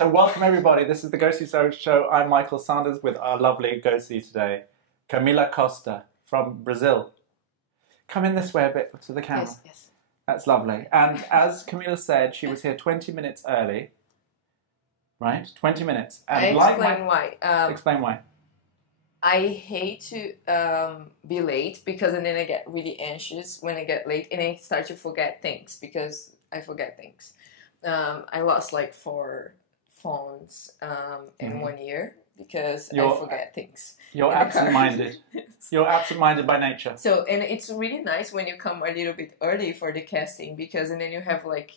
So welcome everybody, this is the Go See Show. I'm Michael Sanders with our lovely Go See today, Camila Costa from Brazil. Come in this way a bit to the camera. Yes, yes. That's lovely. And as Camila said, she was here 20 minutes early, right? 20 minutes. And Explain why. Explain why. I hate to be late because then I get really anxious when I get late and I start to forget things because I forget things. I lost like 4 phones in 1 year because I forget things. You're absent-minded. Yes. You're absent-minded by nature. So, and it's really nice when you come a little bit early for the casting because and then you have like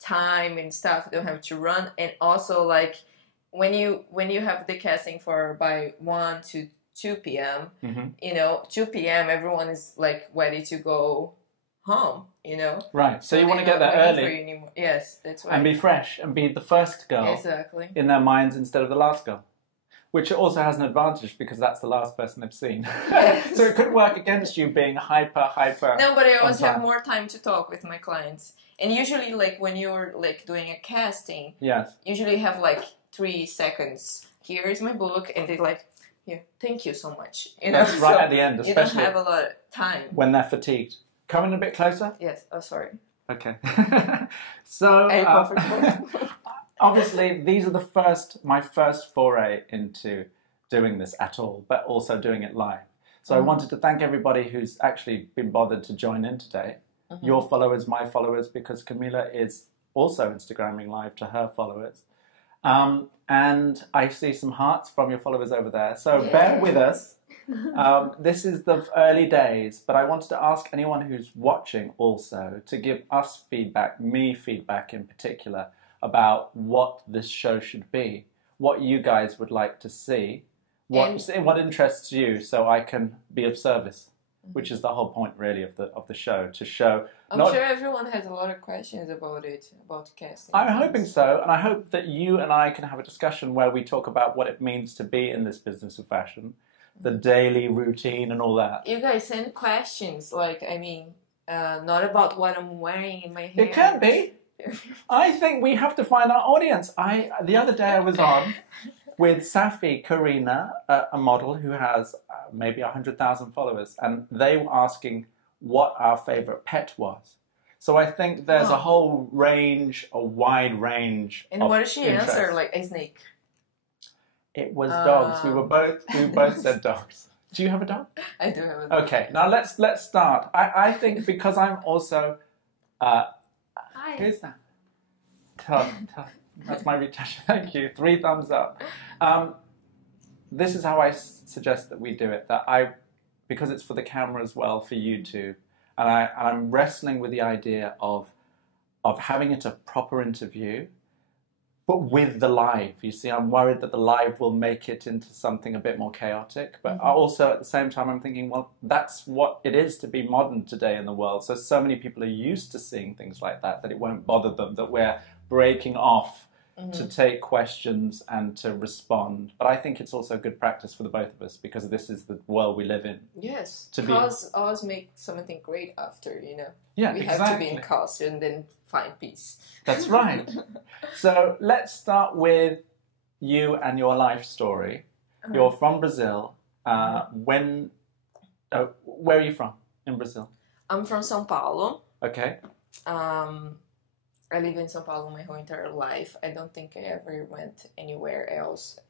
time and stuff, you don't have to run. And also like when you have the casting for by 1 to 2 p.m., you know, 2 p.m. everyone is like ready to go home, you know. Right, so you want to get there early. Yes, that's right. And be fresh and be the first girl in their minds instead of the last girl. Which also has an advantage because that's the last person they've seen. Yes. So it could work against you being hyper. No, but I always have more time to talk with my clients. And usually like when you're like doing a casting, usually have like 3 seconds. Here is my book and they like, here, thank you so much. You know? That's right at the end, especially. You don't have a lot of time. When they're fatigued. Come in a bit closer? Yes, oh sorry. Okay. So, obviously, these are my first foray into doing this at all, but also doing it live. So I wanted to thank everybody who's actually been bothered to join in today. Your followers, my followers, because Camila is also Instagramming live to her followers. And I see some hearts from your followers over there. So bear with us. This is the early days, but I wanted to ask anyone who's watching also to give us feedback, me feedback in particular, about what this show should be, what you guys would like to see, what interests you, so I can be of service, which is the whole point really of the show, to show. I'm sure everyone has a lot of questions about it, about casting. I'm hoping so, and I hope that you and I can have a discussion where we talk about what it means to be in this business of fashion, the daily routine and all that. You guys send questions, like, I mean, not about what I'm wearing in my hair. It can be. I think we have to find our audience. The other day I was on with Safi Karina, a model who has maybe 100,000 followers, and they were asking what our favourite pet was. So I think there's a whole range, a wide range. And what did she answer? Like a snake. It was dogs. We both said dogs. Do you have a dog? I do have a dog. Okay, now let's start. I think because I'm also. Hi. Who's that? Todd. That's my retouch. Thank you. 3 thumbs up. This is how I suggest that we do it. Because it's for the camera as well, for YouTube, and I'm wrestling with the idea of having it a proper interview, but with the live. You see, I'm worried that the live will make it into something a bit more chaotic. But also at the same time, I'm thinking, well, that's what it is to be modern today in the world. So many people are used to seeing things like that it won't bother them, that we're breaking off to take questions and to respond. But I think it's also good practice for the both of us because this is the world we live in. Yes, because always make something great after, you know. Yeah, we have to be in costume and then find peace. That's right. So let's start with you and your life story. You're from Brazil. Where are you from in Brazil? I'm from São Paulo. Okay. I live in São Paulo my whole entire life. I don't think I ever went anywhere else,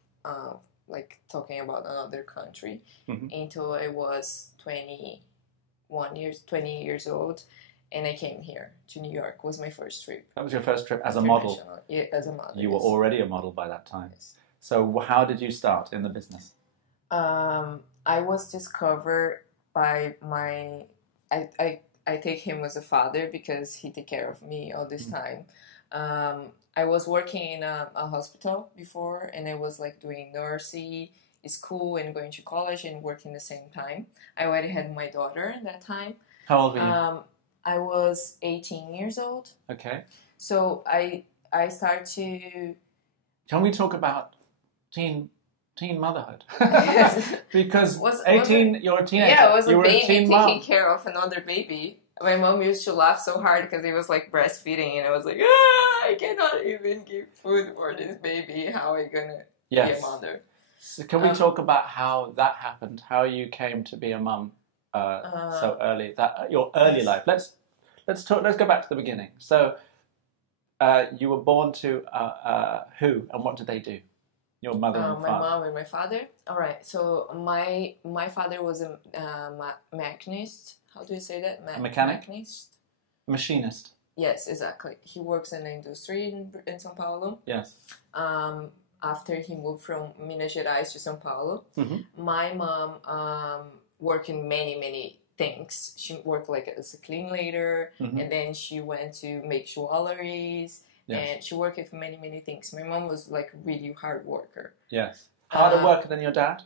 like talking about another country, until I was 20 years old, and I came here to New York. Was my first trip. That was your first trip as a model? Yeah, as a model. You were already a model by that time. Yes. So how did you start in the business? I was discovered by my... I take him as a father because he take care of me all this time. I was working in a hospital before, and I was like doing nursing, school, and going to college and working the same time. I already had my daughter at that time. How old were you? I was 18 years old. Okay. So I started to... Can we talk about teen motherhood? Yes. Because you're a teenager. Yeah, I was a baby taking mom. care of another baby. My mom used to laugh so hard because he was like breastfeeding, and I was like, ah! I cannot even give food for this baby. How are you gonna be a mother? So can we talk about how that happened? How you came to be a mum so early? That your early life. Let's talk. Let's go back to the beginning. So you were born to who and what did they do? Your mother and father. My mom and my father. All right. So my father was a machinist. How do you say that? Mechanic? Machinist. Machinist. Yes, exactly. He works in the industry in São Paulo. Yes. After he moved from Minas Gerais to São Paulo, my mom worked in many things. She worked like as a clean later, and then she went to make jewelries, and she worked with many things. My mom was like really hard worker. Yes. Harder worker than your dad?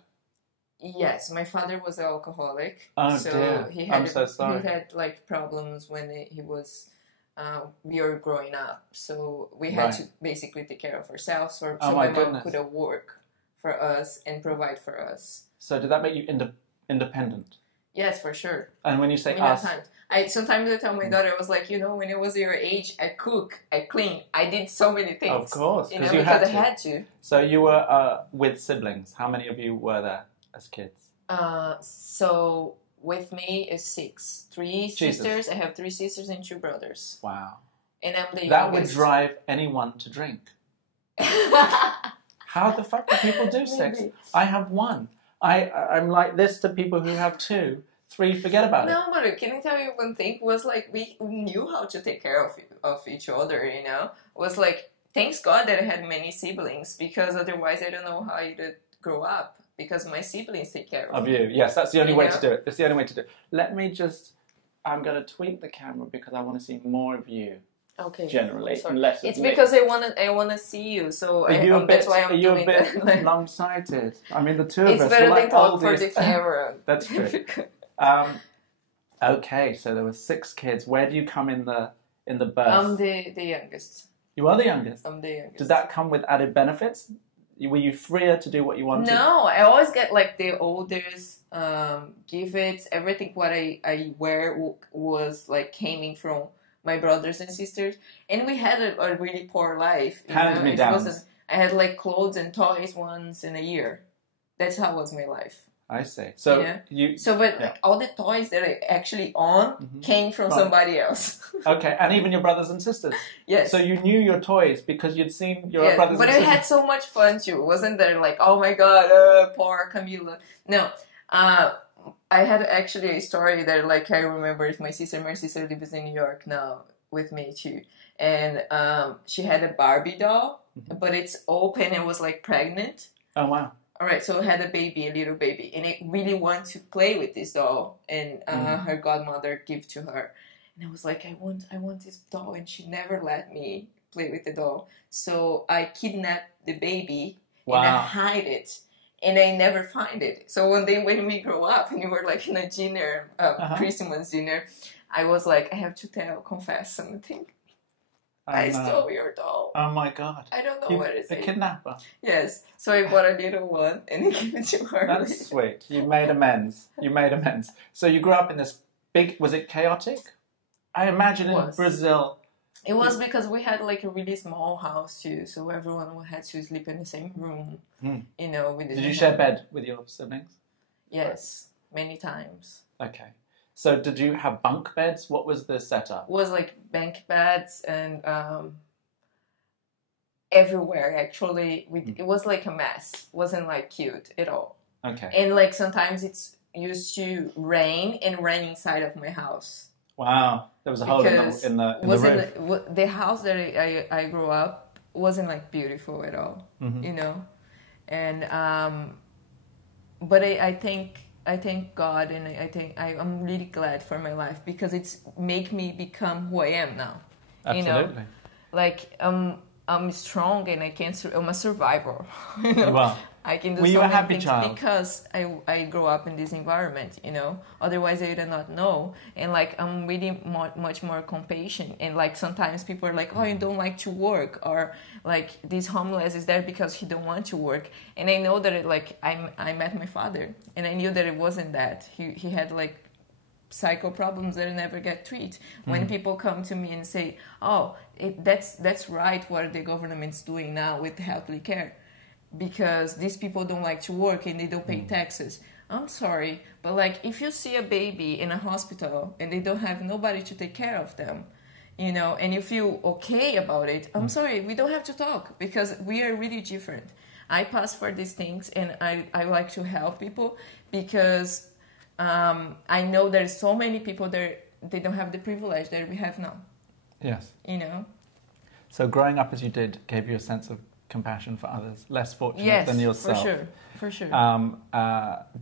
Yes, my father was an alcoholic. Oh so dear, I'm so sorry. He had like problems when he was, we were growing up. So we had to basically take care of ourselves. So my mom could work for us and provide for us. So did that make you independent? Yes, for sure. And when you say us... Sometimes I tell my daughter, I was like, when I was your age, I cook, I clean, I did so many things. Of course, because I had to. So you were with siblings. How many of you were there as kids? So with me is 6. 3 sisters. I have 3 sisters and 2 brothers. Wow. And I'm the youngest. That would drive anyone to drink. How the fuck do people do 6? I have 1. I'm like this to people who have 2. 3, forget about it. No, but can I tell you one thing? Was like we knew how to take care of each other, It was like, thanks God that I had many siblings, because otherwise I don't know how you'd grow up, because my siblings take care of you. Yes, that's the only way to do it. That's the only way to do it. Let me just... I'm going to tweak the camera because I want to see more of you. Okay. Generally, and less of it's me. because I want to see you, so that's why I'm doing that. Are you a bit long-sighted? I mean, the two of us. It's better like than talk for the camera. That's true. Okay, so there were 6 kids. Where do you come in the birth? I'm the youngest. You are the youngest? I'm the youngest. Did that come with added benefits? Were you freer to do what you wanted? No, I always get like the oldest gifts. Everything what I wear was like came from my brothers and sisters, and we had a really poor life. Hand-me-downs. I had like clothes and toys once in a year. That's how was my life. I see. So all the toys that I actually own came from somebody else. Okay, and even your brothers and sisters. Yes. So you knew your toys because you'd seen your brothers and sisters. But I had so much fun too. Wasn't there like, oh my God, poor Camila? No. I had actually a story that like I remember with my sister. My sister lives in New York now with me too. And she had a Barbie doll, but it's open and was like pregnant. Oh, wow. All right, so I had a little baby, and I really wanted to play with this doll, and her godmother gave to her, and I was like, I want this doll, and she never let me play with the doll, so I kidnapped the baby, and I hide it, and I never find it. So one day when we grow up, and we were like in a dinner, Christmas dinner, I was like, I have to confess something. I stole your doll. Oh my God. I don't know what it is. A kidnapper. Yes. So I bought a little one and I gave it to her. That's sweet. You made amends. So you grew up in this big... Was it chaotic? I imagine in Brazil... It was because we had like a really small house too. So everyone had to sleep in the same room. Did you share bed with your siblings? Yes. Many times. Okay. So did you have bunk beds? What was the setup? It was like bunk beds and everywhere actually. It was like a mess. It wasn't like cute at all. Okay. And like sometimes it's used to rain inside of my house. Wow. There was a hole in the roof. The house that I grew up wasn't like beautiful at all, And but I thank God, and I'm really glad for my life because it's make me become who I am now. Absolutely. Like I'm strong and I'm a survivor. Wow. I can do Were you a happy child? Because I grew up in this environment, Otherwise, I would not know. And like I'm really much more compassionate. And like sometimes people are like, "Oh, you don't like to work," or like this homeless is there because he don't want to work. And I know that I met my father, and I knew that it wasn't that. He had like psycho problems that never get treated. When people come to me and say, oh, that's right what the government's doing now with elderly care, because these people don't like to work and they don't pay taxes. I'm sorry, but like if you see a baby in a hospital and they don't have nobody to take care of them, you know, and you feel okay about it, I'm sorry, we don't have to talk, because we are really different. I pass for these things, and I like to help people, because I know there's so many people there, they don't have the privilege that we have now. Yes. You know? So growing up as you did gave you a sense of compassion for others, less fortunate than yourself. Yes, for sure.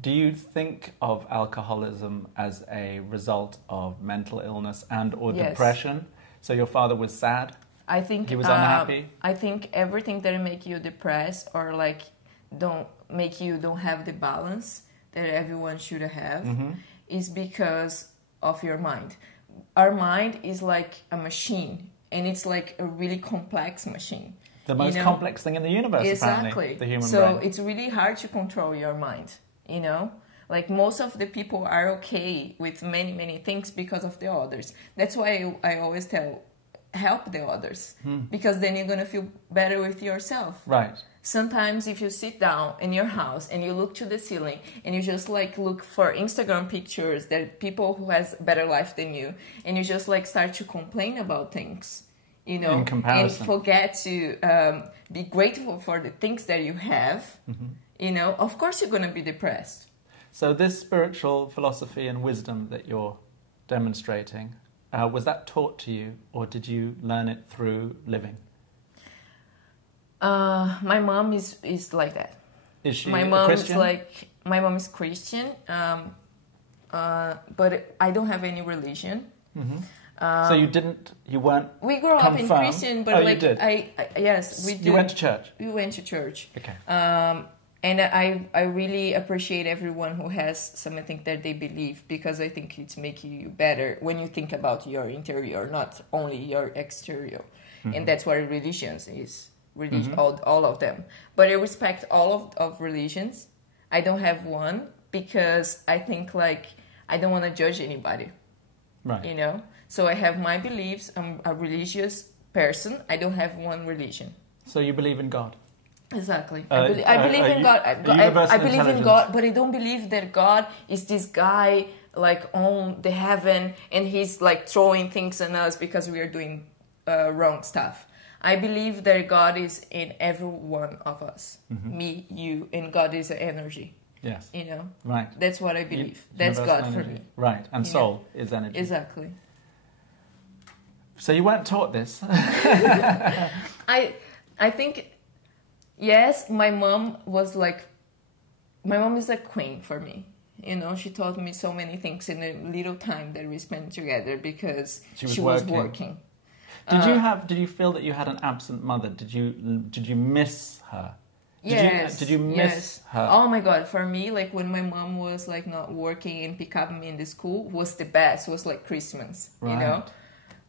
Do you think of alcoholism as a result of mental illness and or depression? So your father was sad? I think he was unhappy? I think everything that make you depressed or like don't have the balance that everyone should have is because of your mind. Our mind is like a machine, and it's like a really complex machine. The most complex thing in the universe, apparently, the human brain. So it's really hard to control your mind, you know? Like most of the people are okay with many, many things because of the others. That's why I always tell, help the others, because then you're going to feel better with yourself. Right. Sometimes if you sit down in your house and you look to the ceiling and you just like look for Instagram pictures that people who has better life than you, and you just like start to complain about things, you know, and forget to be grateful for the things that you have, you know, of course you're going to be depressed. So this spiritual philosophy and wisdom that you're demonstrating, was that taught to you, or did you learn it through living? My mom is like that. Is she my a mom Christian? Is like, my mom is Christian, but I don't have any religion. So you weren't We grew up in Christian, but like you did? yes, we did. You went to church? We went to church. Okay. And I really appreciate everyone who has something that they believe, because I think it's making you better when you think about your interior, not only your exterior. And that's what religions is. All of them. But I respect all of religions. I don't have one, because I think like I don't want to judge anybody. Right. You know? So I have my beliefs. I'm a religious person. I don't have one religion. So you believe in God? Exactly. I believe in God. I believe in God, but I don't believe that God is this guy like on the heaven and he's like throwing things on us because we are doing wrong stuff. I believe that God is in every one of us. Me, you, and God is an energy. Yes. You know? Right. That's what I believe. That's God energy. for me. Right. And soul is energy. Exactly. So you weren't taught this? I think, yes, my mom is a queen for me. You know, she taught me so many things in the little time that we spent together, because she was working. Did you feel that you had an absent mother? Did you miss her? Did you miss her? Oh my God, for me, like when my mom was like not working and pick up me in the school was the best. It was like Christmas, you know?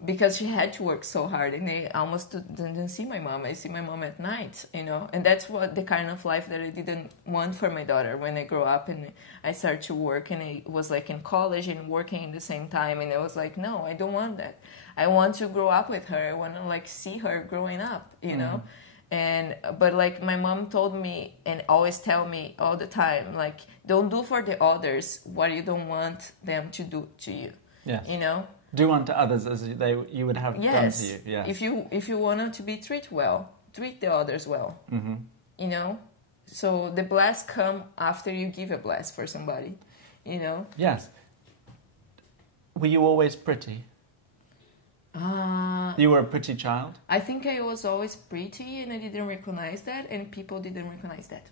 Because she had to work so hard, and I almost didn't see my mom. I see my mom at night, you know? And that's what the kind of life that I didn't want for my daughter when I grew up and I started to work, and I was like in college and working at the same time, and I was like, no, I don't want that. I want to grow up with her. I want to like see her growing up, you know? But like my mom told me and always tell me all the time, like, don't do for the others what you don't want them to do to you. Yes. You know? Do unto others as you would have done to you. Yes. If you want to be treated well, treat the others well. You know? So the bless come after you give a bless for somebody. You know? Yes. Were you always pretty? You were a pretty child? I think I was always pretty, and I didn't recognize that, and people didn't recognize that.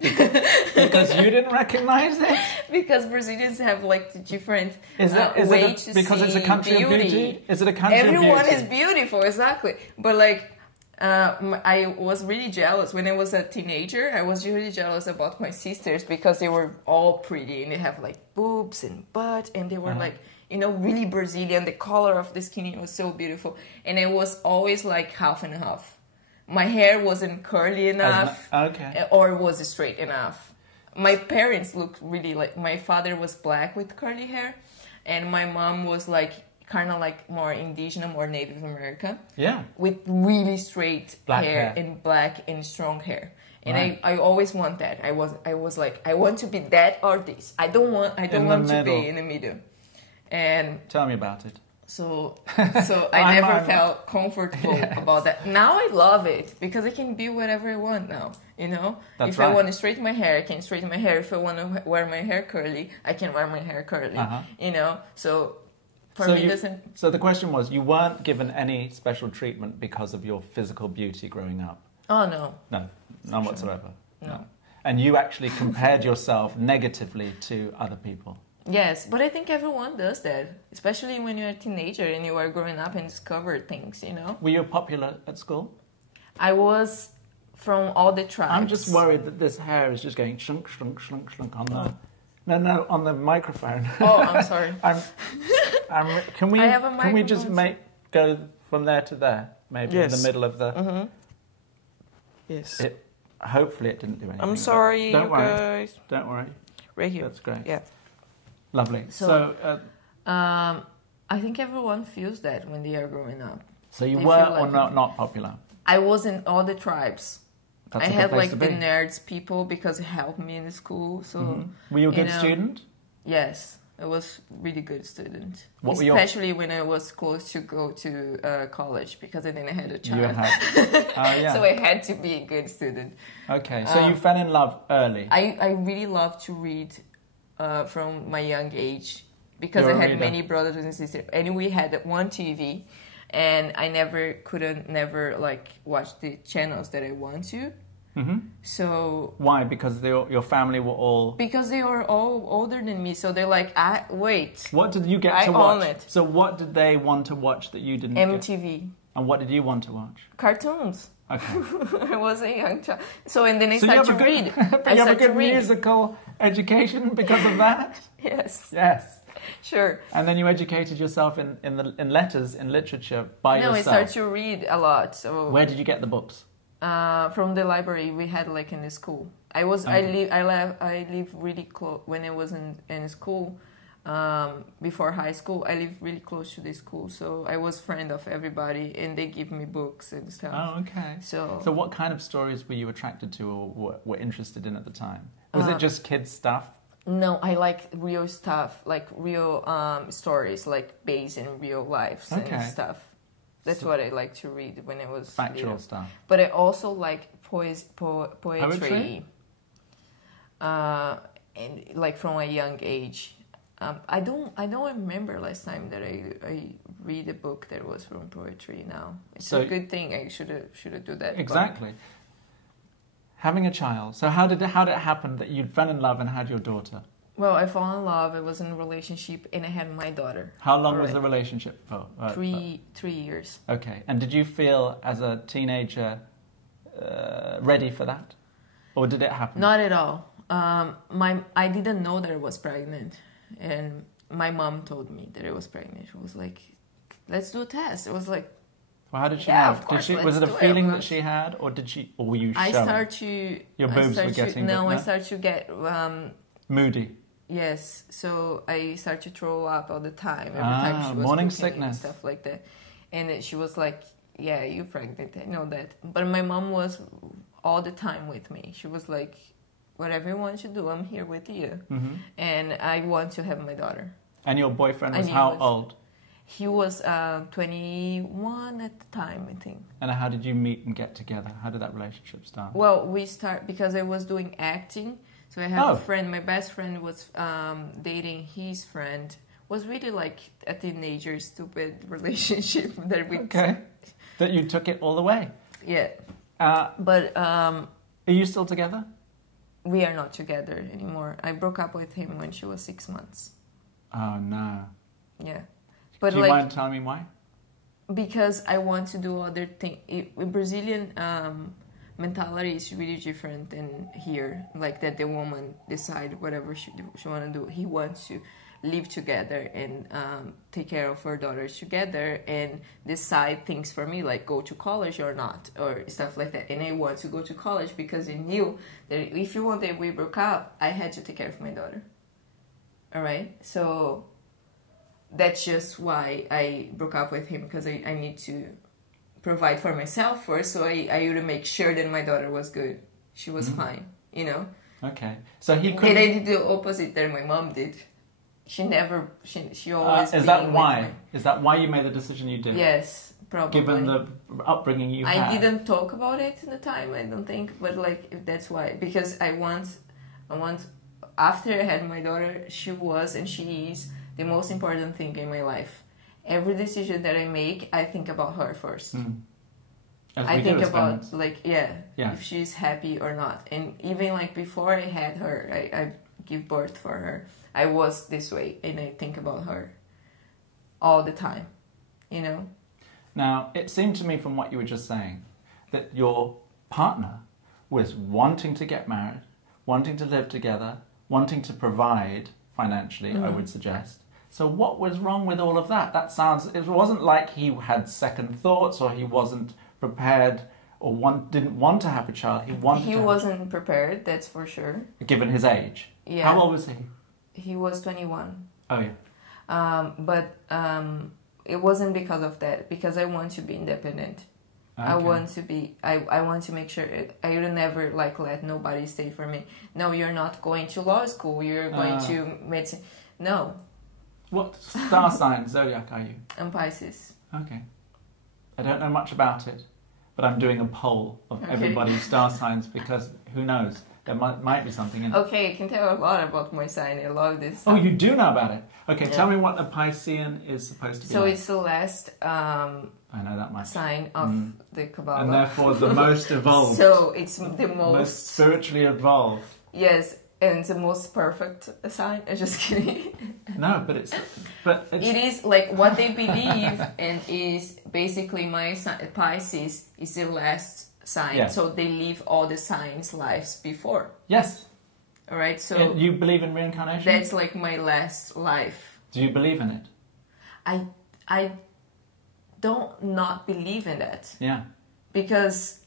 Because you didn't recognize it? Because Brazilians have like the different way to see because it's a country of beauty? Is it a country of beauty? Everyone is beautiful, exactly. But like, I was really jealous. When I was a teenager, I was really jealous about my sisters because they were all pretty, and they have like boobs and butt, and they were like, you know, really Brazilian. The color of the skin was so beautiful. And it was always like half and half. My hair wasn't curly enough, or it was straight enough. My parents looked really like, my father was black with curly hair, and my mom was like kind of like more indigenous, more Native American. Yeah. With really straight Black hair hair. and black and strong hair. And Right. I always want that. I was like, I want to be that or this. I don't want to middle. be in the middle. And Tell me about it. so I never felt comfortable about that. Now I love it because I can be whatever I want now. You know, That's if right. I want to straighten my hair, I can straighten my hair. If I want to wear my hair curly, I can wear my hair curly. Uh-huh. You know, so for So me, you- it doesn't. So the question was, you weren't given any special treatment because of your physical beauty growing up? Oh no. No, none whatsoever. No. And you actually compared yourself negatively to other people? Yes, but I think everyone does that, especially when you're a teenager and you are growing up and discover things, you know? Were you popular at school? I was from all the tribes. I'm just worried that this hair is just going shlunk, shlunk, shlunk, shlunk on the... No, on the microphone. Oh, I'm sorry. Can we I have a can we just microphone. go from there to there? Maybe in the Yes. middle of the... Mm-hmm. Yes. Hopefully it didn't do anything. I'm but sorry, don't you worry. guys. Don't worry. Right here. That's great. Yeah. Lovely. So, I think everyone feels that when they are growing up. So you They were feel or like not popular? I was in all the tribes. That's I a good had place like to the be. nerds people because it helped me in the school. So Were you a good know, student? Yes, I was really good student. What were your- Especially when I was close to go to college because I didn't have a child. You had... Oh, yeah. So I had to be a good student. Okay, so you fell in love early. I really love to read from my young age because You're I a had reader. many brothers and sisters, and we had one TV, and I never like watch the channels that I want to. Mm-hmm. So Why? Because your family were all... because they were all older than me, so they're like, wait, What did you get I to own watch? it. So what did they want to watch that you didn't get? MTV And what did you want to watch? cartoons. Okay. I was a young child, so and then I So you started have to a good, read. but I you have a started good to read. musical education because of that? Yes, Yes. sure. And then you educated yourself in letters, in literature by No, I yourself. started to read a lot. So Where did you get the books? from the library we had like in the school. I live really close when I was in school. Before high school, I lived really close to the school, so I was friend of everybody, and they give me books and stuff. Oh, okay. So what kind of stories were you attracted to or were interested in at the time? Was it just kids' stuff? no, I like real stuff, like real stories, like based in real lives Okay. and stuff. That's what I like to read when I was Factual little. stuff. But I also like poetry. Poetry? And like from a young age. I don't remember last time that I read a book that was from poetry now. It's So- a good thing. I should do that. Exactly. Having a child. So how did it happen that you fell in love and had your daughter? Well, I fell in love. I was in a relationship and I had my daughter. How long was Right. the relationship for? 3 years. Okay. And did you feel as a teenager ready for that? Or did it happen? Not at all. I didn't know that I was pregnant, and my mom told me that I was pregnant. She was like, "Let's do a test." It was like, Well, how did she Yeah, know? of course, Was it a let's do it. feeling that she had, or were you I showing? start to Your I boobs start were to- getting no, big, I no? start to get Moody. yes. So I start to throw up all the time every time she was morning cooking sickness. and stuff like that. And then she was like, "Yeah, you're pregnant. I know that." But my mom was all the time with me. She was like, "Whatever you want to do, I'm here with you." Mm-hmm. And I want to have my daughter. And your boyfriend And was he how was- old? He was 21 at the time, I think. And how did you meet and get together? How did that relationship start? Well, we start because I was doing acting. So I have Oh. a friend. My best friend was dating his friend. Was really like a teenager, stupid relationship that we. Okay. That you took it all the way. Yeah, Are but you still together? we are not together anymore. I broke up with him when she was 6 months. Oh, no. Yeah, but Do you like mind telling me why? because I want to do other things. Brazilian mentality is really different than here. Like that, the woman decide whatever she want to do. He wants to live together and take care of her daughters together and decide things for me, like go to college or not, or stuff like that. And I want to go to college because I knew that if you want that we broke up, I had to take care of my daughter. All right, so that's just why I broke up with him, because I need to provide for myself first, so I would make sure that my daughter was good. She was fine, you know. Okay, so he could. And I did the opposite that my mom did. She always. Is that why? Is that why you made the decision you did? Yes, probably. Given the upbringing you had. I didn't talk about it at the time, I don't think, but like that's why. Because I want. After I had my daughter, she was and she is the most important thing in my life. Every decision that I make, I think about her first. I think about if she's happy or not. And even like before I had her, I give birth for her, I was this way, and I think about her all the time, you know. Now, it seemed to me from what you were just saying that your partner was wanting to get married, wanting to live together, wanting to provide financially, I would suggest. So what was wrong with all of that? It wasn't like he had second thoughts or he wasn't prepared or didn't want to have a child. He wasn't prepared, that's for sure. Given his age. Yeah. How old was he? He was 21. Oh, yeah. But it wasn't because of that, because I want to be independent. Okay. I want to make sure I would never like let nobody stay for me. No, you're not going to law school, you're going to medicine. No. What star sign, zodiac are you? I'm Pisces. Okay. I don't know much about it, but I'm doing a poll of everybody's star signs because who knows? There might be something in it. Okay, I can tell a lot about my sign. I love this. Oh, you do know about it? Okay, tell me what a Piscean is supposed to be. So like. it's the last I know that much. Sign of the Kabbalah. And therefore the most evolved. So it's the most spiritually evolved. Yes, and the most perfect sign. I'm just kidding. No, but it's it is like what they believe, and is basically my Pisces is the last sign. Yes. So they live all the signs' lives before. Yes. All right. So and you believe in reincarnation? That's like my last life. Do you believe in it? I don't not believe in that. Yeah. Because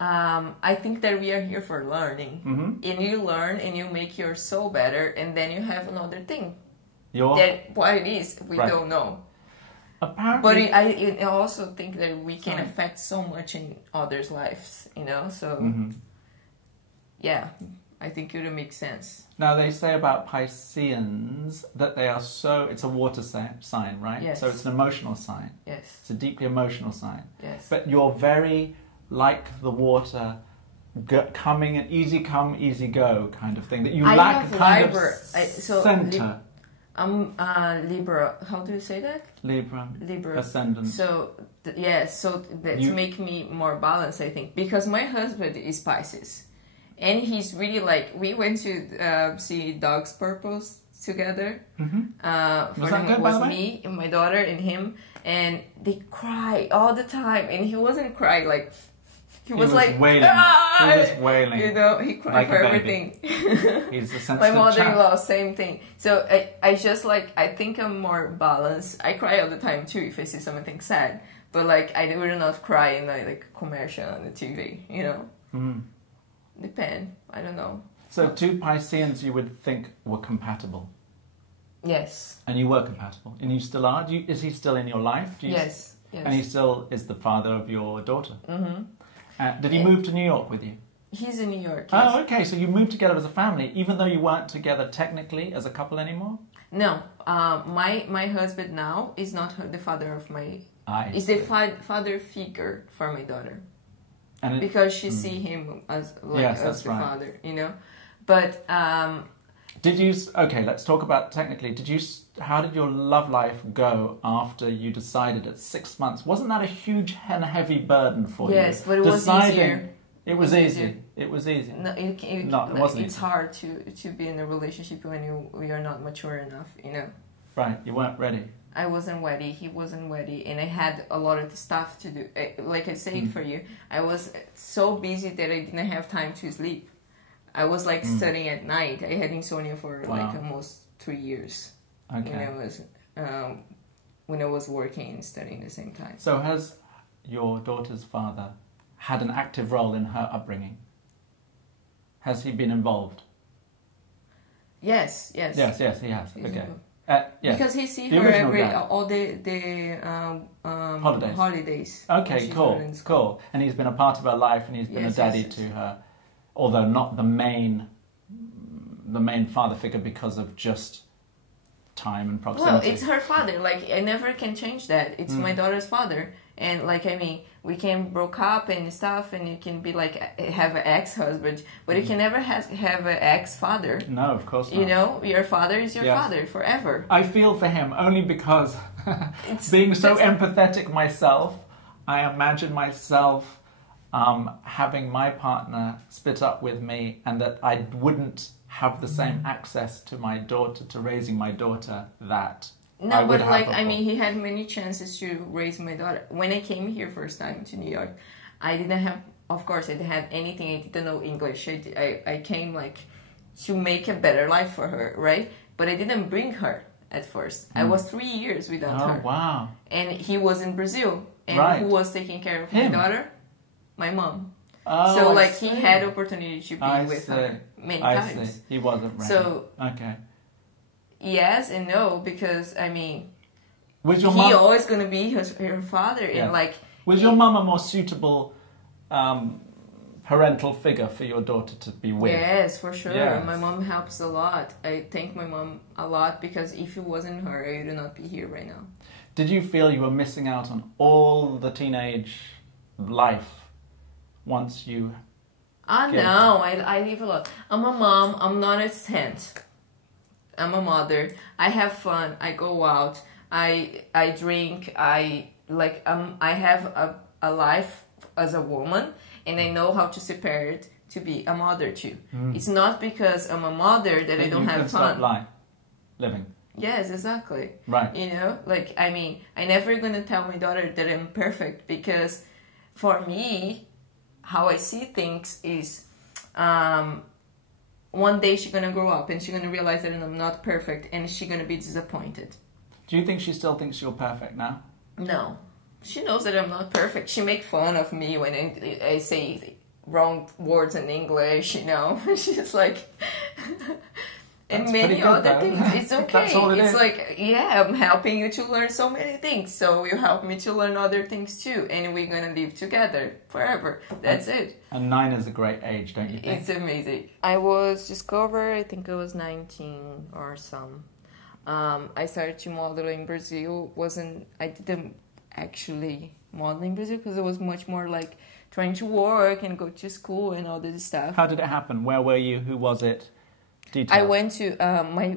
I think that we are here for learning. And you learn and you make your soul better, and then you have another thing. That what it is, we don't know. Apparently. But I also think that we can affect so much in others' lives, you know? So, yeah, I think it would make sense. Now, they say about Pisceans that they are it's a water sign, right? Yes. So it's an emotional sign. Yes. It's a deeply emotional sign. Yes. But you're very like the water, coming and easy come, easy go kind of thing. That you lack a kind of center. I'm Libra. How do you say that? Libra. Ascendant. So so that make me more balanced, I think, because my husband is Pisces, and he's really like, we went to see Dog's Purpose together. Was me and my daughter and him, and they cry all the time, and he wasn't crying like. He was like wailing. He was wailing. You know, he cried like for everything. He's a sensitive My mother-in-law, same thing. So I just like, I think I'm more balanced. I cry all the time too if I see something sad. But like, I will not cry in like commercial on the TV, you know? Depend. I don't know. So two Pisceans you would think were compatible? Yes. And you were compatible? And you still are? Is he still in your life? Yes. And he still is the father of your daughter? Did he move to New York with you? He's in New York, yes. Oh, okay. So you moved together as a family, even though you weren't together technically as a couple anymore? No. My husband now is not the father of my... Is the father figure for my daughter. Because she see him as the father, you know? But... Okay, let's talk about technically. How did your love life go after you decided at 6 months? Wasn't that a huge and heavy burden for you? Yes, but it was easier. It was easy. It was easy. No, it wasn't. It's hard to be in a relationship when you are not mature enough, you know. Right, you weren't ready. I wasn't ready. He wasn't ready, and I had a lot of stuff to do. Like I said for you, I was so busy that I didn't have time to sleep. I was like studying at night. I had insomnia for like almost 3 years. Okay. When I was working and studying at the same time. So has your daughter's father had an active role in her upbringing? Has he been involved? Yes. Yes, he has. Okay. Yes. Because he see The her original every dad. all the holidays. Okay, when she's cool, in school. cool. And he's been a part of her life, and he's been a daddy to her, although not the main father figure because of just time and proximity. Well, it's her father. Like, I never can change that. It's my daughter's father. And, like, I mean, we can broke up and stuff, and you can be, like, have an ex-husband, but you can never have an ex-father. No, of course not. You know, your father is your Yes. father forever. I feel for him only because being so empathetic myself, I imagine myself having my partner split up with me, and that I wouldn't have the same access to my daughter, to raising my daughter, that No, I would but have like, before. I mean, he had many chances to raise my daughter. When I came here first time to New York, I didn't have, of course, I didn't have anything. I didn't know English. I came like to make a better life for her, right? But I didn't bring her at first. I was 3 years without her. Oh, wow. And he was in Brazil. And Right. who was taking care of Him? my daughter? My mom. Oh, So I like see. he had opportunity to be I with see. her many I times. see. He wasn't ready. So okay. yes and no, because I mean, Was your he mum? always gonna be her father, Yeah. and like Was your mum a more suitable parental figure for your daughter to be with? yes, for sure. Yes. My mom helps a lot. I thank my mom a lot because if it wasn't her, I would not be here right now. Did you feel you were missing out on all the teenage life once you... Good. No, I live a lot. I'm a mom. I'm not a saint. I'm a mother. I have fun. I go out. I drink. I have a life as a woman, and I know how to separate to be a mother too. It's not because I'm a mother that I don't you have can fun. stop living. Yes, exactly. Right. You know, like, I mean, I never gonna tell my daughter that I'm perfect, because for me, how I see things is, one day she's gonna grow up and she's gonna realize that I'm not perfect, and she's gonna be disappointed. Do you think she still thinks you're perfect now? No. She knows that I'm not perfect. She makes fun of me when I say wrong words in English, you know. She's like... and That's many pretty good, other though. things. It's okay. That's all it It's is. like, yeah, I'm helping you to learn so many things, so you help me to learn other things too, and we're gonna live together forever. That's it. And 9 is a great age, don't you think? It's amazing. I was discovered, I think I was 19 or some. I started to model in Brazil. I didn't actually model in Brazil because it was much more like trying to work and go to school and all this stuff. How did it happen? Where were you? Who was it? Details. I went to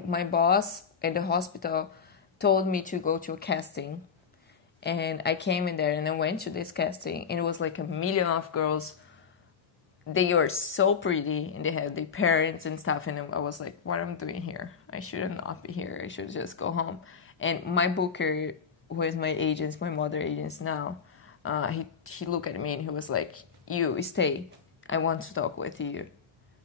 my boss at the hospital told me to go to a casting, and I came in there and I went to this casting, and it was like a million of girls. They were so pretty, and they had their parents and stuff, and I was like, what am I doing here? I should not be here. I should just go home. And my booker, who is my agent, my mother agents now, he looked at me and he was like, you stay. I want to talk with you.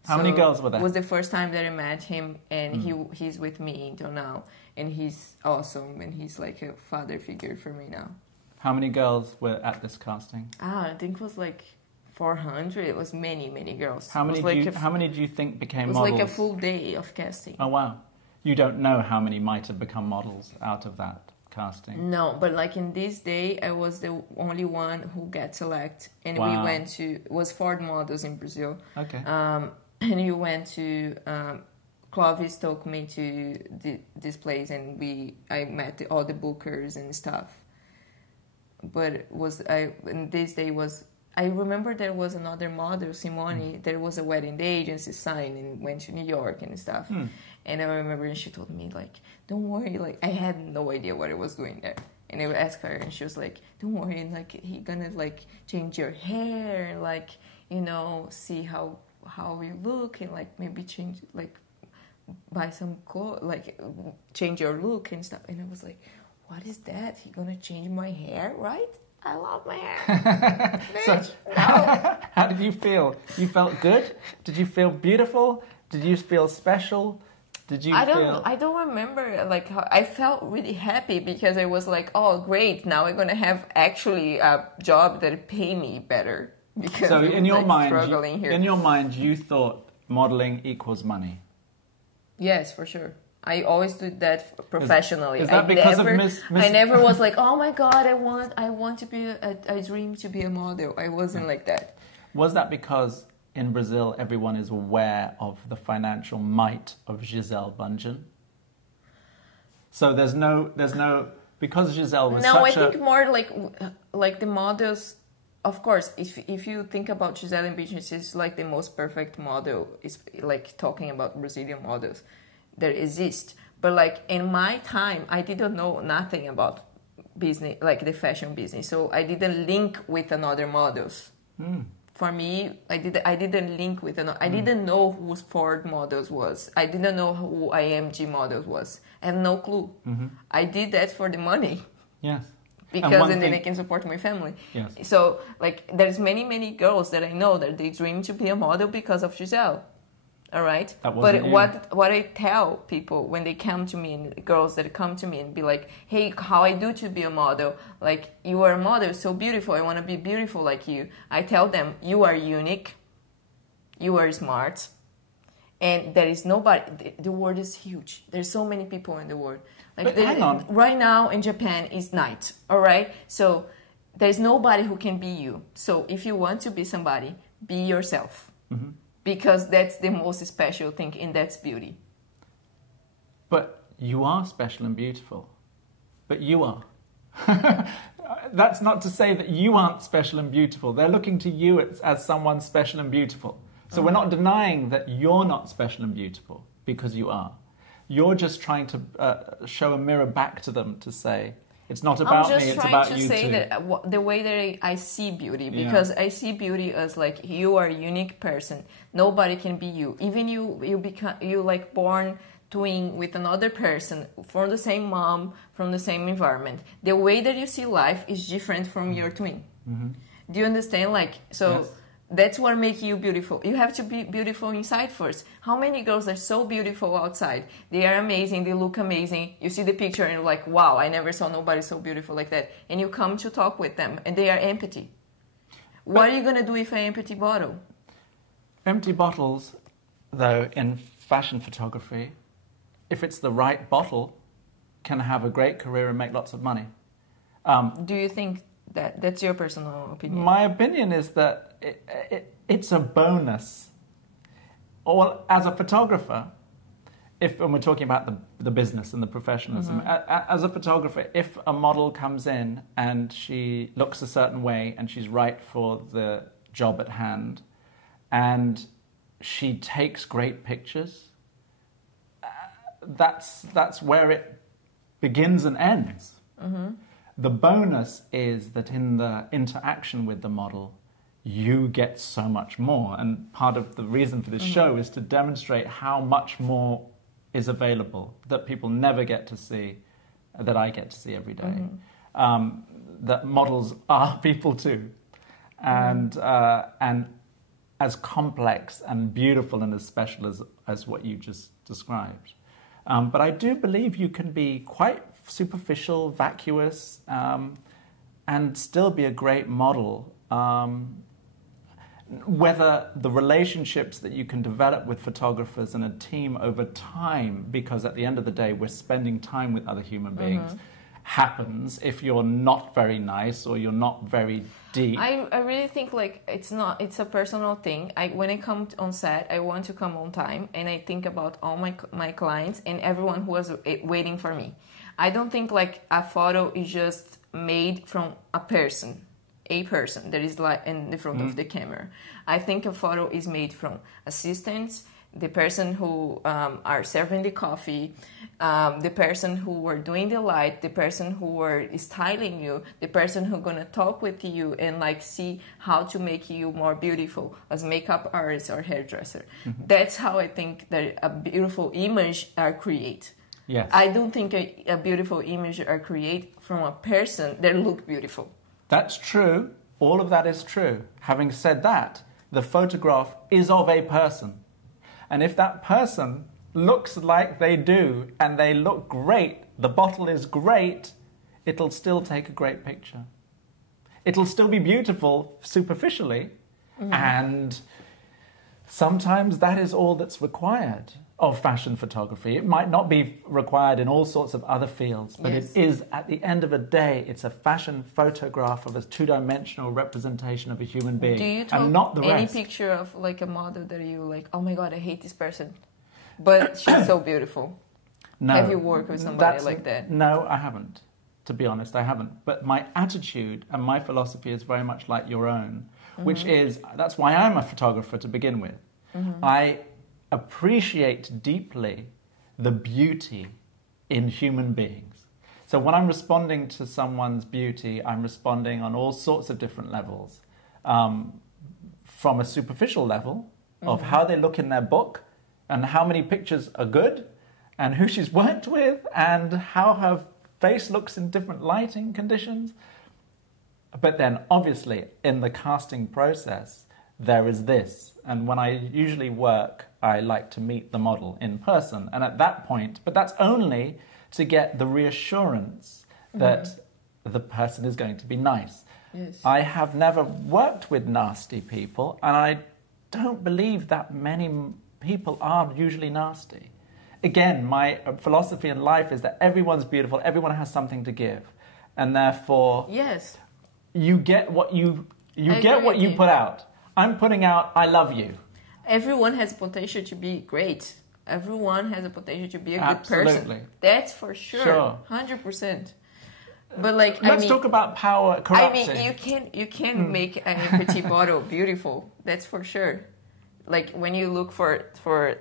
How many girls were there? It was the first time that I met him, and he's with me until now, and he's awesome, and he's like a father figure for me now. How many girls were at this casting? I think it was like 400. It was many girls. How many do you think became models? It was like a full day of casting. Oh wow! You don't know how many might have become models out of that casting. No, but like in this day, I was the only one who got selected, and we went to, it was Ford models in Brazil. Okay. And we went to, Clovis took me to this place, and I met all the bookers and stuff. But and this day was, I remember there was another model, Simone, there was a wedding, the agency signed and went to New York and stuff. And I remember she told me, like, don't worry, like, I had no idea what I was doing there. And I asked her, and she was like, don't worry, like, he gonna, like, change your hair, and, like, you know, see how you look, and, like, maybe change, like, buy some clothes, like, change your look and stuff. And I was like, what is that? He gonna change my hair, right? I love my hair. Bitch, no. How did you feel? You felt good? Did you feel beautiful? Did you feel special? Did you feel... I don't remember, like, how I felt really happy because I was like, oh, great, now I'm gonna have actually a job that pay me better. Because So in your struggling mind, here. in your mind, you thought modeling equals money. Yes, for sure. I always did that professionally. Is that because of Miss? I never was like, oh my God, I want to be, I dream to be a model. I wasn't like that. Was that because in Brazil everyone is aware of the financial might of Gisele Bündchen? So there's no because Gisele was I think more like the models. Of course, if you think about Gisele Bündchen, she's like the most perfect model. It's like talking about Brazilian models that exist. But like in my time, I didn't know nothing about business, like the fashion business. So I didn't link with another models. For me, I didn't link with another. I didn't know who Ford models was. I didn't know who IMG models was. I have no clue. I did that for the money. Yes. Because then I can support my family. Yes. So like there's many girls that I know that they dream to be a model because of Gisele. All right. But what I tell people when they come to me, and girls that come to me and be like, hey, how I do to be a model? Like, you are a model, so beautiful. I want to be beautiful like you. I tell them, you are unique. You are smart. And there is nobody. The world is huge. There's so many people in the world. Like, hang on. Right now in Japan is night. All right. So there's nobody who can be you. So if you want to be somebody, be yourself. Because that's the most special thing, and that's beauty. But you are special and beautiful. But you are. That's not to say that you aren't special and beautiful. They're looking to you as someone special and beautiful. So we're not denying that you're not special and beautiful, because you are. You're just trying to show a mirror back to them to say, it's not about me, it's about you too. I'm just trying to say that the way that I see beauty, because I see beauty as like, you are a unique person. Nobody can be you. Even you like born twin with another person from the same mom, from the same environment. The way that you see life is different from your twin. Do you understand? Like, so. Yes. That's what makes you beautiful. You have to be beautiful inside first. How many girls are so beautiful outside? They are amazing. They look amazing. You see the picture and you're like, wow, I never saw nobody so beautiful like that. And you come to talk with them and they are empty. What are you going to do with an empty bottle? Empty bottles, though, in fashion photography, if it's the right bottle, can have a great career and make lots of money. Do you think that's your personal opinion? My opinion is that it's a bonus. Or as a photographer, when we're talking about the business and the professionalism, as a photographer, if a model comes in and she looks a certain way and she's right for the job at hand and she takes great pictures, that's where it begins and ends. The bonus is that in the interaction with the model, you get so much more. And part of the reason for this show is to demonstrate how much more is available that people never get to see, that I get to see every day. That models are people too. And as complex and beautiful and as special as what you just described. But I do believe you can be quite superficial, vacuous, and still be a great model. Whether the relationships that you can develop with photographers and a team over time, because at the end of the day we're spending time with other human beings, happens if you're not very nice or you're not very deep. I really think like it's a personal thing. When I come on set, I want to come on time, and I think about all my clients and everyone who was waiting for me. I don't think like a photo is just made from a person that is like in the front of the camera. I think a photo is made from assistants, the person who are serving the coffee, the person who are doing the light, the person who are styling you, the person who's gonna talk with you and like see how to make you more beautiful as makeup artist or hairdresser. That's how I think that a beautiful image are created. Yes. I don't think a beautiful image are created from a person that look beautiful. That's true. All of that is true. Having said that, the photograph is of a person. And if that person looks like they do and they look great, the bottle is great, it'll still take a great picture. It'll still be beautiful superficially, and sometimes that is all that's required. of fashion photography. It might not be required in all sorts of other fields, but Yes. it is, at the end of the day, it's a fashion photograph of a two-dimensional representation of a human being, Do you talk and not the any rest. picture of like a model that you like, oh my god, I hate this person, but she's so beautiful? No. Have you worked with somebody like that? No, I haven't. To be honest, I haven't. But my attitude and my philosophy is very much like your own, which is, that's why I'm a photographer to begin with. I appreciate deeply the beauty in human beings. So when I'm responding to someone's beauty, I'm responding on all sorts of different levels. From a superficial level of how they look in their book and how many pictures are good and who she's worked with and how her face looks in different lighting conditions. But then obviously in the casting process, there is this. And when I usually work, I like to meet the model in person. And at that point, but that's only to get the reassurance that the person is going to be nice. Yes. I have never worked with nasty people, and I don't believe that many people are usually nasty. Again, my philosophy in life is that everyone's beautiful, everyone has something to give. And therefore, Yes. you get what you I get agree what with you you. put out. I'm putting out, I love you. Everyone has potential to be great. Everyone has a potential to be a good Absolutely. person. That's for sure. Sure. 100%. But like, Let's talk about power corrupting. I mean, you can make a pretty bottle beautiful. That's for sure. Like when you look for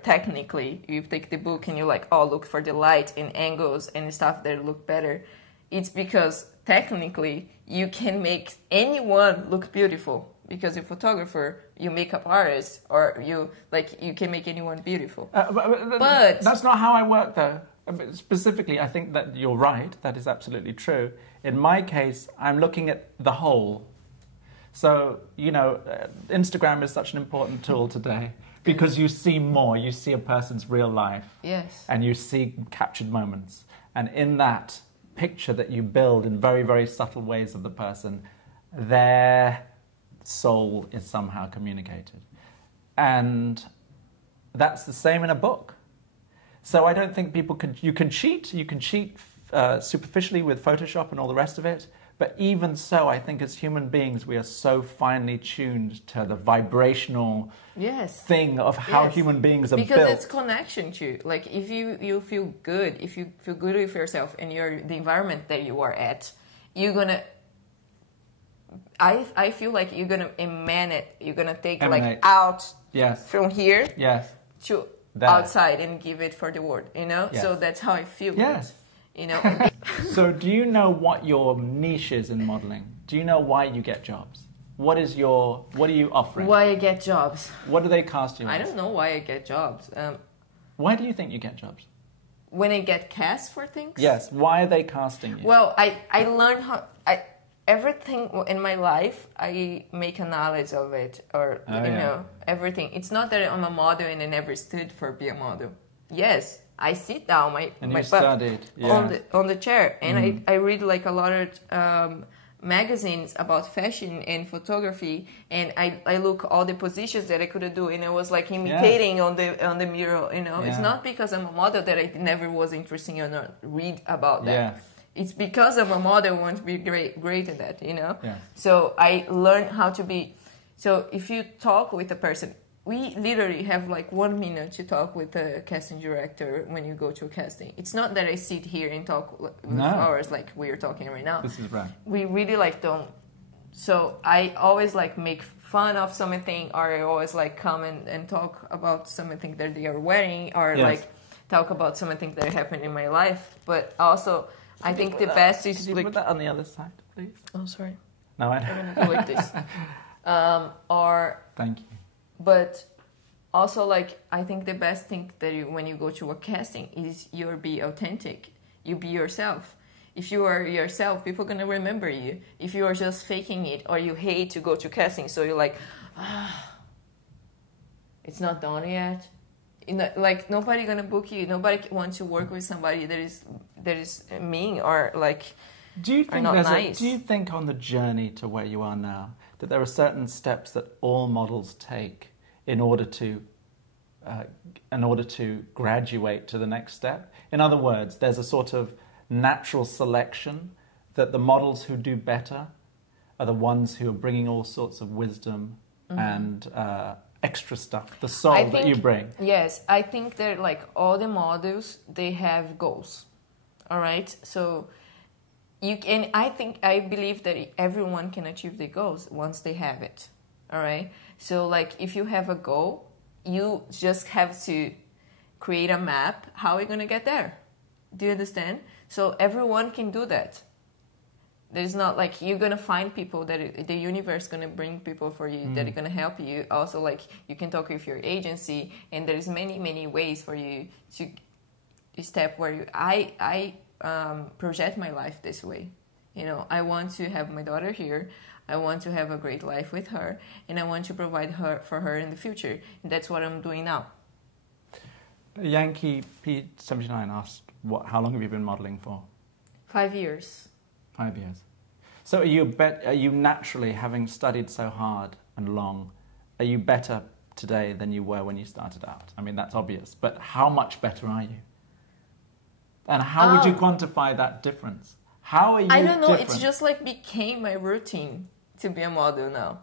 technically, you take the book and you like, oh, look for the light and angles and stuff that look better. It's because technically you can make anyone look beautiful. Because a photographer, you makeup artist, or you can make anyone beautiful. But that's not how I work, though. Specifically, I think that you're right. That is absolutely true. In my case, I'm looking at the whole. So, Instagram is such an important tool today because you see more. You see a person's real life. Yes. And you see captured moments. And in that picture that you build in very, very subtle ways of the person, their soul is somehow communicated. And that's the same in a book. So I don't think you can cheat superficially with Photoshop and all the rest of it, but even so, I think as human beings, we are so finely tuned to the vibrational thing of how human beings are built. Because it's connection to, like, if you feel good, if you feel good with yourself and the environment that you are at, you're gonna, I feel like you're gonna emanate, you're gonna take like out from here to there. outside and give it for the world, Yes. So that's how I feel. Yes. So do you know what your niche is in modeling? Do you know why you get jobs? What are you offering? Why I get jobs? What do they cast you as? I don't know why I get jobs. Why do you think you get jobs? When I get cast for things? Yes. Why are they casting you? Well, I learned everything in my life, I make a knowledge of it, or everything. It's not that I'm a model and I never stood for be a model. Yes, I sit down my butt studied on the chair, and I read like a lot of magazines about fashion and photography, and I look all the positions that I could do, and I was like imitating on the mirror. It's not because I'm a model that I never was interested in or read about that. Yeah. It's because I'm a model, I want to be great at that, Yeah. So I learned how to be. So if you talk with a person, we literally have like 1 minute to talk with a casting director when you go to a casting. It's not that I sit here and talk with hours like we're talking right now. This is right. We really like don't. So I always like make fun of something, or I always like come and talk about something that they are wearing, or like talk about something that happened in my life. But also, I think the best is... Could you put that on the other side, please? Oh, sorry. No, I I'm going to go like this. Thank you. But also, like, I think the best thing that when you go to a casting is you be authentic. You be yourself. If you are yourself, people are going to remember you. If you are just faking it, or you hate to go to casting, so you're like, it's not done yet. Like, nobody gonna book you. Nobody wants to work with somebody that is mean or like. Do you think nice. Do you think on the journey to where you are now that there are certain steps that all models take in order to in order to graduate to the next step? In other words, there's a sort of natural selection that the models who do better are the ones who are bringing all sorts of wisdom and extra stuff, the soul that you bring. Yes, I think that like all the models, they have goals. All right, so I believe that everyone can achieve their goals once they have it. All right, so like if you have a goal, you just have to create a map. How are you gonna get there? Do you understand? So everyone can do that. There's not like you're gonna find people that the universe gonna bring people for you that are gonna help you. Also, like you can talk with your agency, and there's many ways for you to step where you. I project my life this way. You know, I want to have my daughter here. I want to have a great life with her, and I want to provide for her in the future. And that's what I'm doing now. Yankee P79 asked, how long have you been modelling for? 5 years. 5 years. So are you naturally, having studied so hard and long, are you better today than you were when you started out? I mean, that's obvious, but how much better are you? And how would you quantify that difference? How are you I don't know, different? it's just like became my routine to be a model now.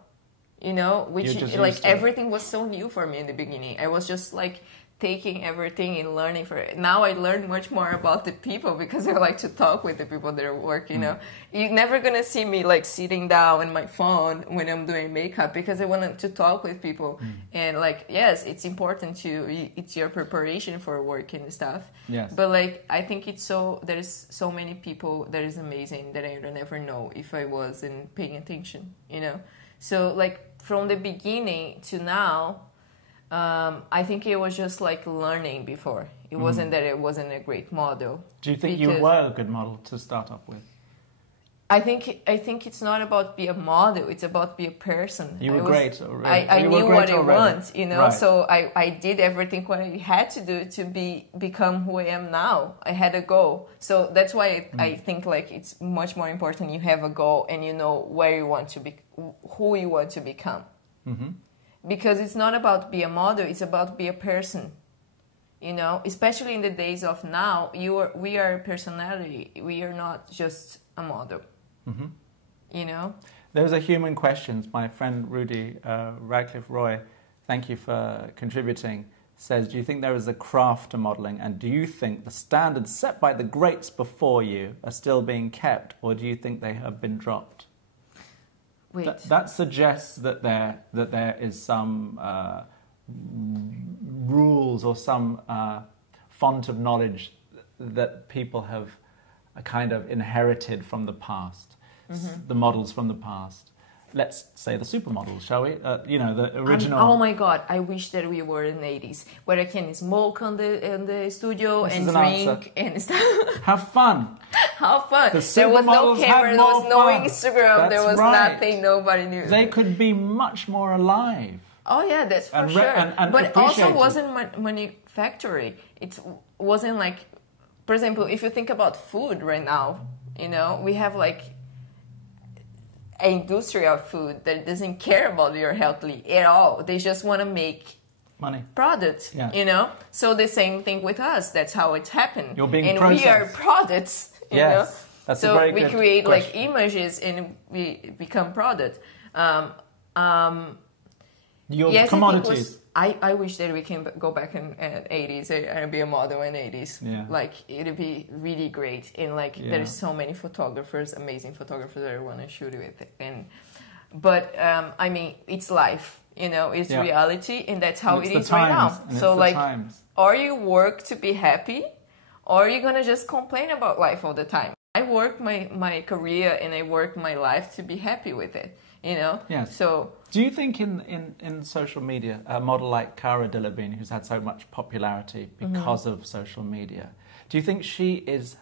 You know, which like everything was so new for me in the beginning. I was just like taking everything and learning for it. Now I learn much more about the people because I like to talk with the people that are working. You know, you're never gonna see me like sitting down on my phone when I'm doing makeup because I wanted to talk with people. And like, yes, it's important it's your preparation for work and stuff. Yes. But like, I think there's so many people that is amazing that I would never know if I wasn't paying attention. You know, so like from the beginning to now. I think it was just like learning before. It wasn't that it wasn't a great model. Do you think you were a good model to start off with? I think it's not about be a model. It's about be a person. You were great already. I knew what I want, you know. Right. So I did everything what I had to do to become who I am now. I had a goal. So that's why I think like it's much more important you have a goal and you know where you want to be, who you want to become. Mm-hmm. Because it's not about be a model, it's about be a person. You know, especially in the days of now, we are a personality. We are not just a model. Mm-hmm. You know? Those are human questions. My friend Rudy Radcliffe Roy, thank you for contributing, says, do you think there is a craft to modelling, and do you think the standards set by the greats before you are still being kept, or do you think they have been dropped? That suggests that there is some rules or some font of knowledge that people have kind of inherited from the past, the models from the past. Let's say the supermodels, shall we? You know, the original... oh my God, I wish that we were in the 80s, where I can smoke in the studio and drink and stuff. Have fun. Have fun. There was no camera, there was no Instagram, there was nothing, nobody knew. They could be much more alive. Oh yeah, that's for sure. But also wasn't manufacturing. It wasn't like, for example, if you think about food right now, you know, we have like an industry of food that doesn't care about your health at all. They just want to make money products, you know. So the same thing with us. That's how it's happened. You're being and processed. We are products, you know. That's so a very we good create question. like images and we become product. Your commodities. I wish that we can go back in 80s and be a model in 80s. Yeah. Like, it'd be really great. And, like, there's so many photographers, amazing photographers that I want to shoot with. But I mean, it's life, you know, it's reality, and that's how it is right now. So, like, or you work to be happy, or you're going to just complain about life all the time. I work my career and I work my life to be happy with it, you know? Yes. So... Do you think in social media, a model like Cara Delevingne, who's had so much popularity because of social media, do you think she is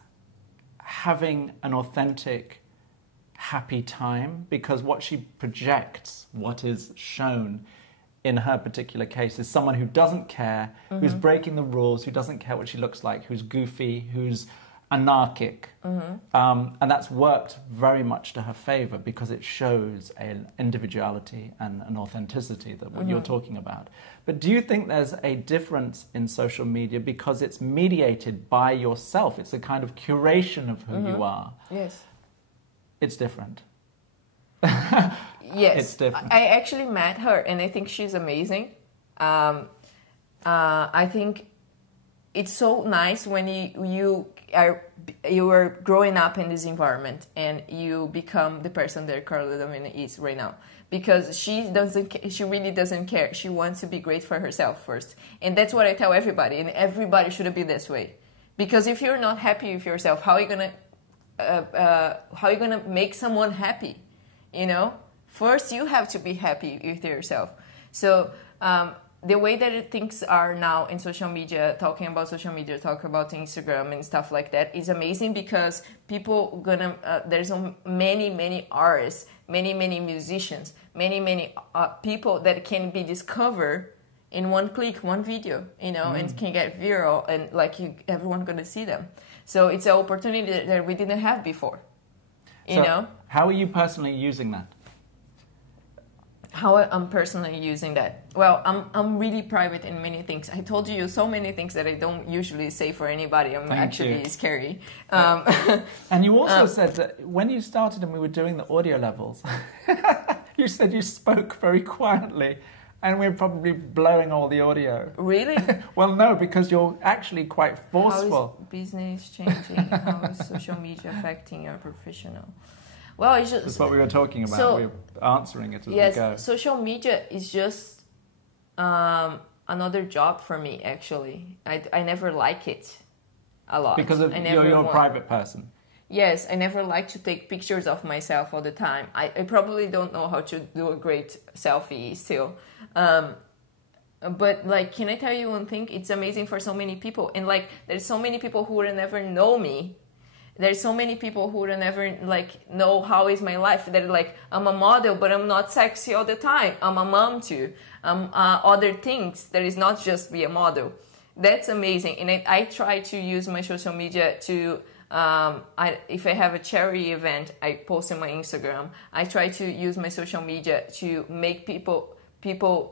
having an authentic, happy time? Because what she projects, what is shown in her particular case, is someone who doesn't care, who's breaking the rules, who doesn't care what she looks like, who's goofy, who's anarchic. And that's worked very much to her favor because it shows an individuality and an authenticity that what you're talking about. But do you think there's a difference in social media because it's mediated by yourself? It's a kind of curation of who you are. Yes. It's different. Yes. It's different. I actually met her, and I think she's amazing. I think it's so nice when you are growing up in this environment and you become the person that Carla Domina is right now. Because she really doesn't care. She wants to be great for herself first. And that's what I tell everybody. And everybody should be this way. Because if you're not happy with yourself, how are you gonna make someone happy? You know? First, you have to be happy with yourself. So the way that things are now in social media, talking about social media, talking about Instagram and stuff like that, is amazing because people there's many artists, many musicians, many people that can be discovered in one click, one video, you know, and can get viral, and everyone gonna see them. So it's an opportunity that we didn't have before. You know? How are you personally using that? How I'm personally using that? Well, I'm really private in many things. I told you so many things that I don't usually say for anybody. I'm actually scary. And you also said that when you started and we were doing the audio levels, you said you spoke very quietly and we're probably blowing all the audio. Really? Well, no, because you're actually quite forceful. How is business changing? How is social media affecting your professional? Well, it's just... That's what we were talking about. So, we were answering it as we go. Yes, social media is just another job for me, actually. I never like it a lot. Because you're a private person. Yes, I never like to take pictures of myself all the time. I probably don't know how to do a great selfie still. But, can I tell you one thing? It's amazing for so many people. And, there's so many people who will never know me. There's so many people who will never, know how is my life. They're I'm a model, but I'm not sexy all the time. I'm a mom, too. I'm other things. That is not just be a model. That's amazing. And I try to use my social media to... if I have a charity event, I post on my Instagram. I try to use my social media to make people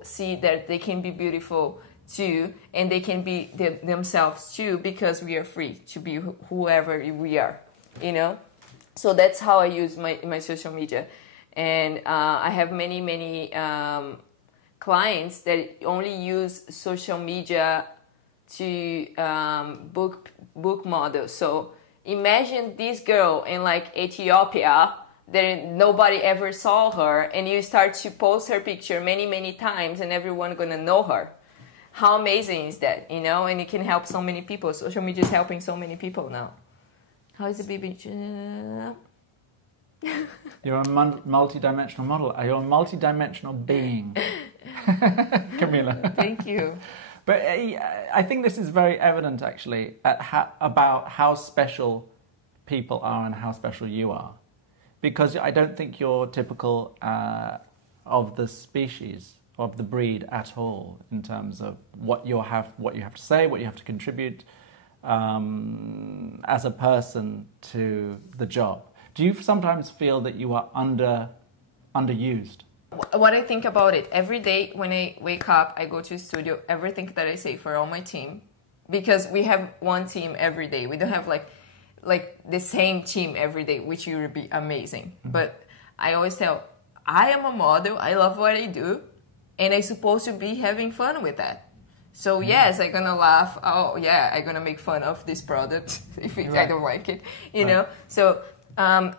see that they can be beautiful too, and they can be themselves too, because we are free to be whoever we are, you know. So that's how I use my social media, and I have many clients that only use social media to book models. So imagine this girl in Ethiopia that nobody ever saw her, and you start to post her picture many times, and everyone gonna know her. How amazing is that, you know? And it can help so many people. Social media is helping so many people now. How is the baby? You're a multi-dimensional model. You're a multi-dimensional being. Camila. Thank you. But I think this is very evident, actually, about how special people are and how special you are. Because I don't think you're typical of the species, of the breed at all, in terms of what you have to say, what you have to contribute as a person to the job. Do you sometimes feel that you are underused? What I think about it, every day when I wake up, I go to the studio, everything that I say for all my team, because we have one team every day. We don't have the same team every day, which would be amazing. Mm-hmm. But I always tell, I am a model, I love what I do, and I'm supposed to be having fun with that. So yes, I'm gonna laugh. Oh yeah, I'm gonna make fun of this product if I don't like it, you know. So I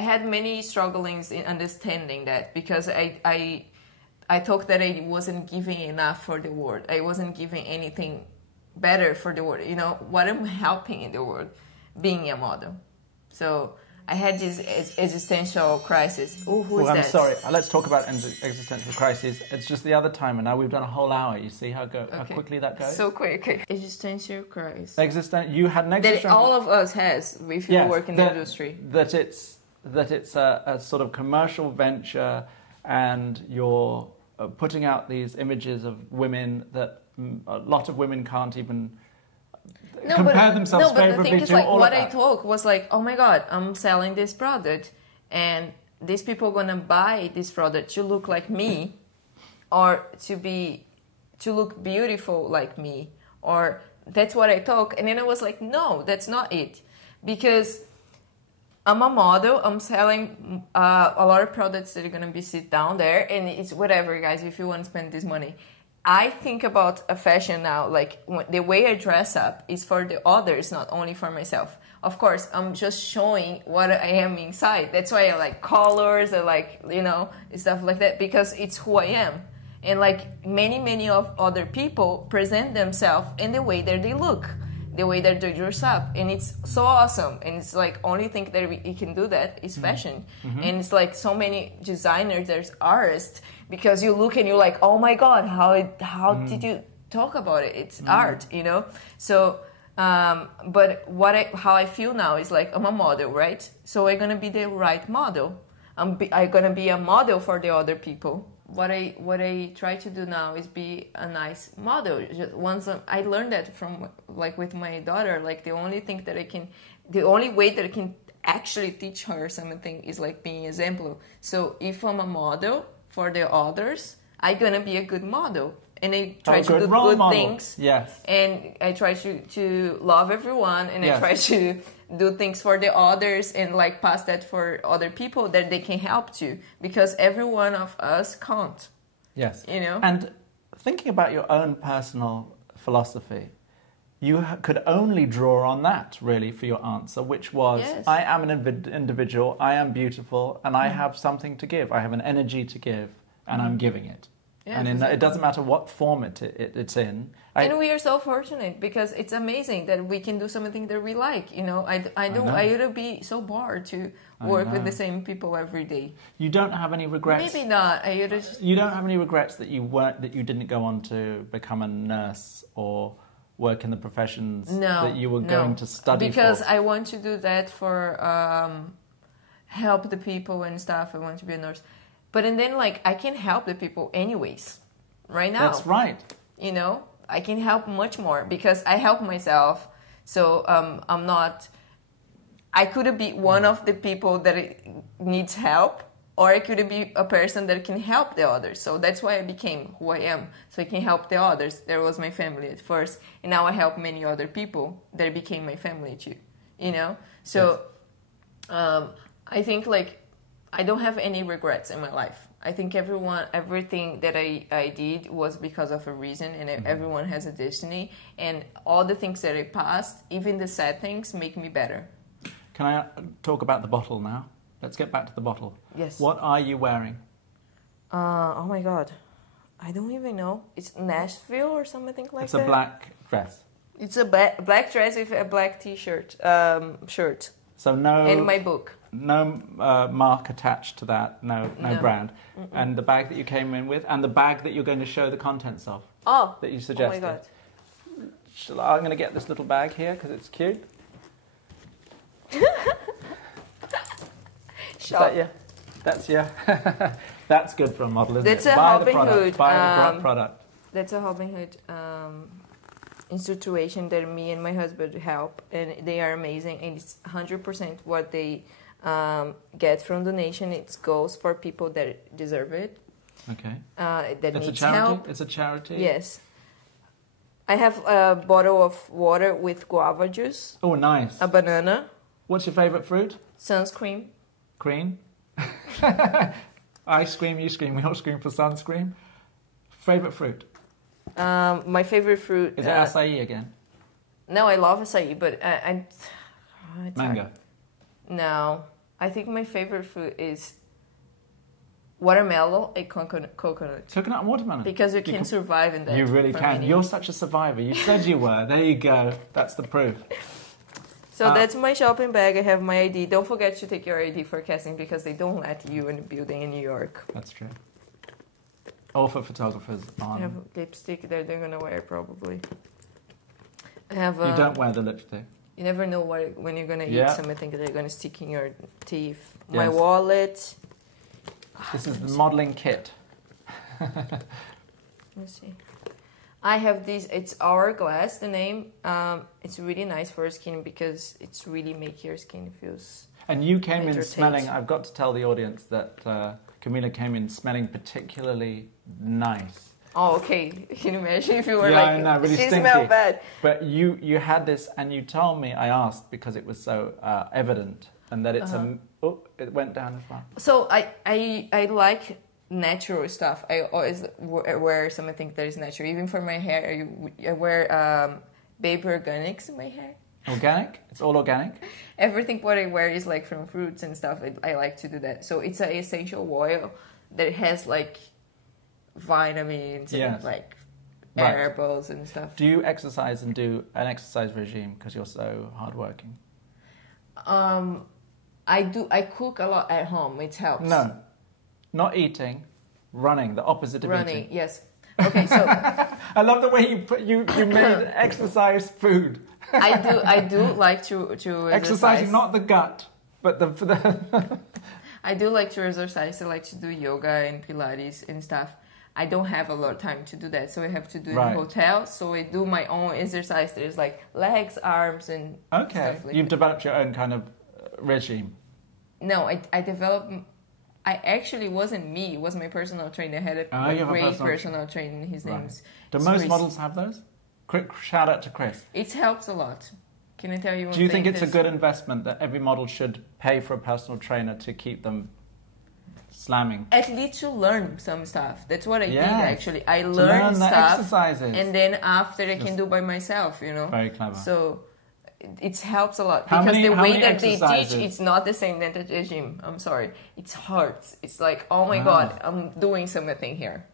had many strugglings in understanding that, because I thought that I wasn't giving enough for the world. I wasn't giving anything better for the world. You know, what I'm helping in the world, being a model. So I had this existential crisis. Oh, who is that? I'm sorry. Let's talk about existential crises. It's just the other time, and now we've done a whole hour. You see how quickly that goes? So quick. Existential crisis. You had an existential... That all of us has if you work in the industry. That it's a sort of commercial venture, and you're putting out these images of women that a lot of women can't even compare themselves favorably the thing is, to like, all what of I that. told was like, oh my God, I'm selling this product, and these people gonna buy this product to look like me, or to look beautiful like me, or that's what I talk. And then I was like, no, that's not it, because I'm a model. I'm selling a lot of products that are gonna be sit down there, and it's whatever, guys. If you want to spend this money, I think about a fashion now. Like the way I dress up is for the others, not only for myself. Of course, I'm just showing what I am inside. That's why I like colors. I like stuff like that, because it's who I am. And like many of other people present themselves in the way that they look, the way that they dress up, and it's so awesome. And it's like only thing that we can do that is fashion. And it's like so many designers, there's artists, because you look and you're like, oh my God, how did you talk about it? It's art, So, but how I feel now is like I'm a model, right? So I'm gonna be the right model. I'm gonna be a model for the other people. What I try to do now is be a nice model. Once I learned that from like with my daughter, like the only way that I can actually teach her something is like being example. So if I'm a model for the others, I'm gonna be a good model. And I try to do good things. Yes. And I try to love everyone, and yes. I try to do things for the others, and like pass that for other people that they can help to, because every one of us can't. Yes. And thinking about your own personal philosophy, you could only draw on that really for your answer, which was, yes. I am an individual, I am beautiful, and I have something to give. I have an energy to give, and I'm giving it. Yeah, and it doesn't matter what form it's in. And we are so fortunate, because it's amazing that we can do something that we like. I would be so bored to work with the same people every day. You don't have any regrets? Maybe not. You don't have any regrets that you didn't go on to become a nurse or work in the professions that you were going to study because for? I want to do that for help the people and stuff. I want to be a nurse. But and then like I can help the people anyways, right now. That's right. I can help much more because I help myself. So I'm not. I could be one of the people that needs help, or I could be a person that can help the others. So that's why I became who I am. So I can help the others. There was my family at first, and now I help many other people that became my family too. So yes. I think like. I don't have any regrets in my life. I think everything that I did was because of a reason, and everyone has a destiny. And all the things that I passed, even the sad things, make me better. Can I talk about the bottle now? Let's get back to the bottle. Yes. What are you wearing? Oh my God. I don't even know. It's Nashville or something like that. It's a black dress. It's a black dress with a black t-shirt, shirt. So no... And my book. No mark attached to that, no brand. Mm-mm. And the bag that you came in with, and the bag that you're going to show the contents of. Oh, that you suggested. Oh my God. I'm going to get this little bag here because it's cute. That's that's good for a model, isn't that's it? Buy the product. Buy the product. That's a Robin Hood institution that me and my husband help, and they are amazing. And it's 100% what they get from donation. It goes for people that deserve it. Okay. That it's needs a charity. help. It's a charity. Yes. I have a bottle of water with guava juice. Oh, nice. A banana. What's your favorite fruit? Sunscreen. Cream. I scream, you scream. We all scream for sunscreen. Favorite fruit? My favorite fruit... Is it acai again? No, I love acai, but Mango? Hard. No. I think my favorite fruit is watermelon and coconut. Coconut and watermelon? Because you can survive in that. You really can. You're such a survivor. You said you were. There you go. That's the proof. So that's my shopping bag. I have my ID. Don't forget to take your ID for casting because they don't let you in the building in New York. That's true. Or for photographers on... I have lipstick that they're going to wear probably. I have... you don't wear the lipstick. You never know when you're going to eat something that they're going to stick in your teeth. Yes. My wallet. This is the modelling kit. Let's see. I have this, it's Hourglass, the name. It's really nice for skin because it's really make your skin feels... And you came in smelling, I've got to tell the audience that Camila came in smelling particularly nice. Oh, okay. Can you imagine if you were really she stinky. smelled bad. But you had this and you told me, I asked because it was so evident and that it's it went down as well. So I like natural stuff. I always wear something that is natural. Even for my hair, I wear baby organics in my hair. Organic? It's all organic? Everything what I wear is like from fruits and stuff. I like to do that. So it's an essential oil that has like vitamins and like herbals and stuff. Do you exercise and do an exercise regime because you're so hardworking? I do. I cook a lot at home. It helps. No, not eating, running. The opposite of running. Eating. Yes. Okay. So I love the way you made exercise food. I do like to exercising, not the gut, but the. I do like to exercise. I like to do yoga and Pilates and stuff. I don't have a lot of time to do that, so I have to do it in a hotel. So I do my own exercise. There's like legs, arms, and stuff like You've developed your own kind of regime. No, I developed. I actually wasn't me. It was my personal trainer. I had a great personal trainer. His name's. Do most models have those? Quick shout out to Chris. It helps a lot. Can I tell you one thing? Do you think it's a good investment that every model should pay for a personal trainer to keep them slamming? At least to learn some stuff. That's what I did actually. I learned stuff. Exercises. And then after I can do by myself, you know. Very clever. So it helps a lot. Because the way that they teach, it's not the same that at the gym. I'm sorry. It's hard. It's like, oh my God, I'm doing something here.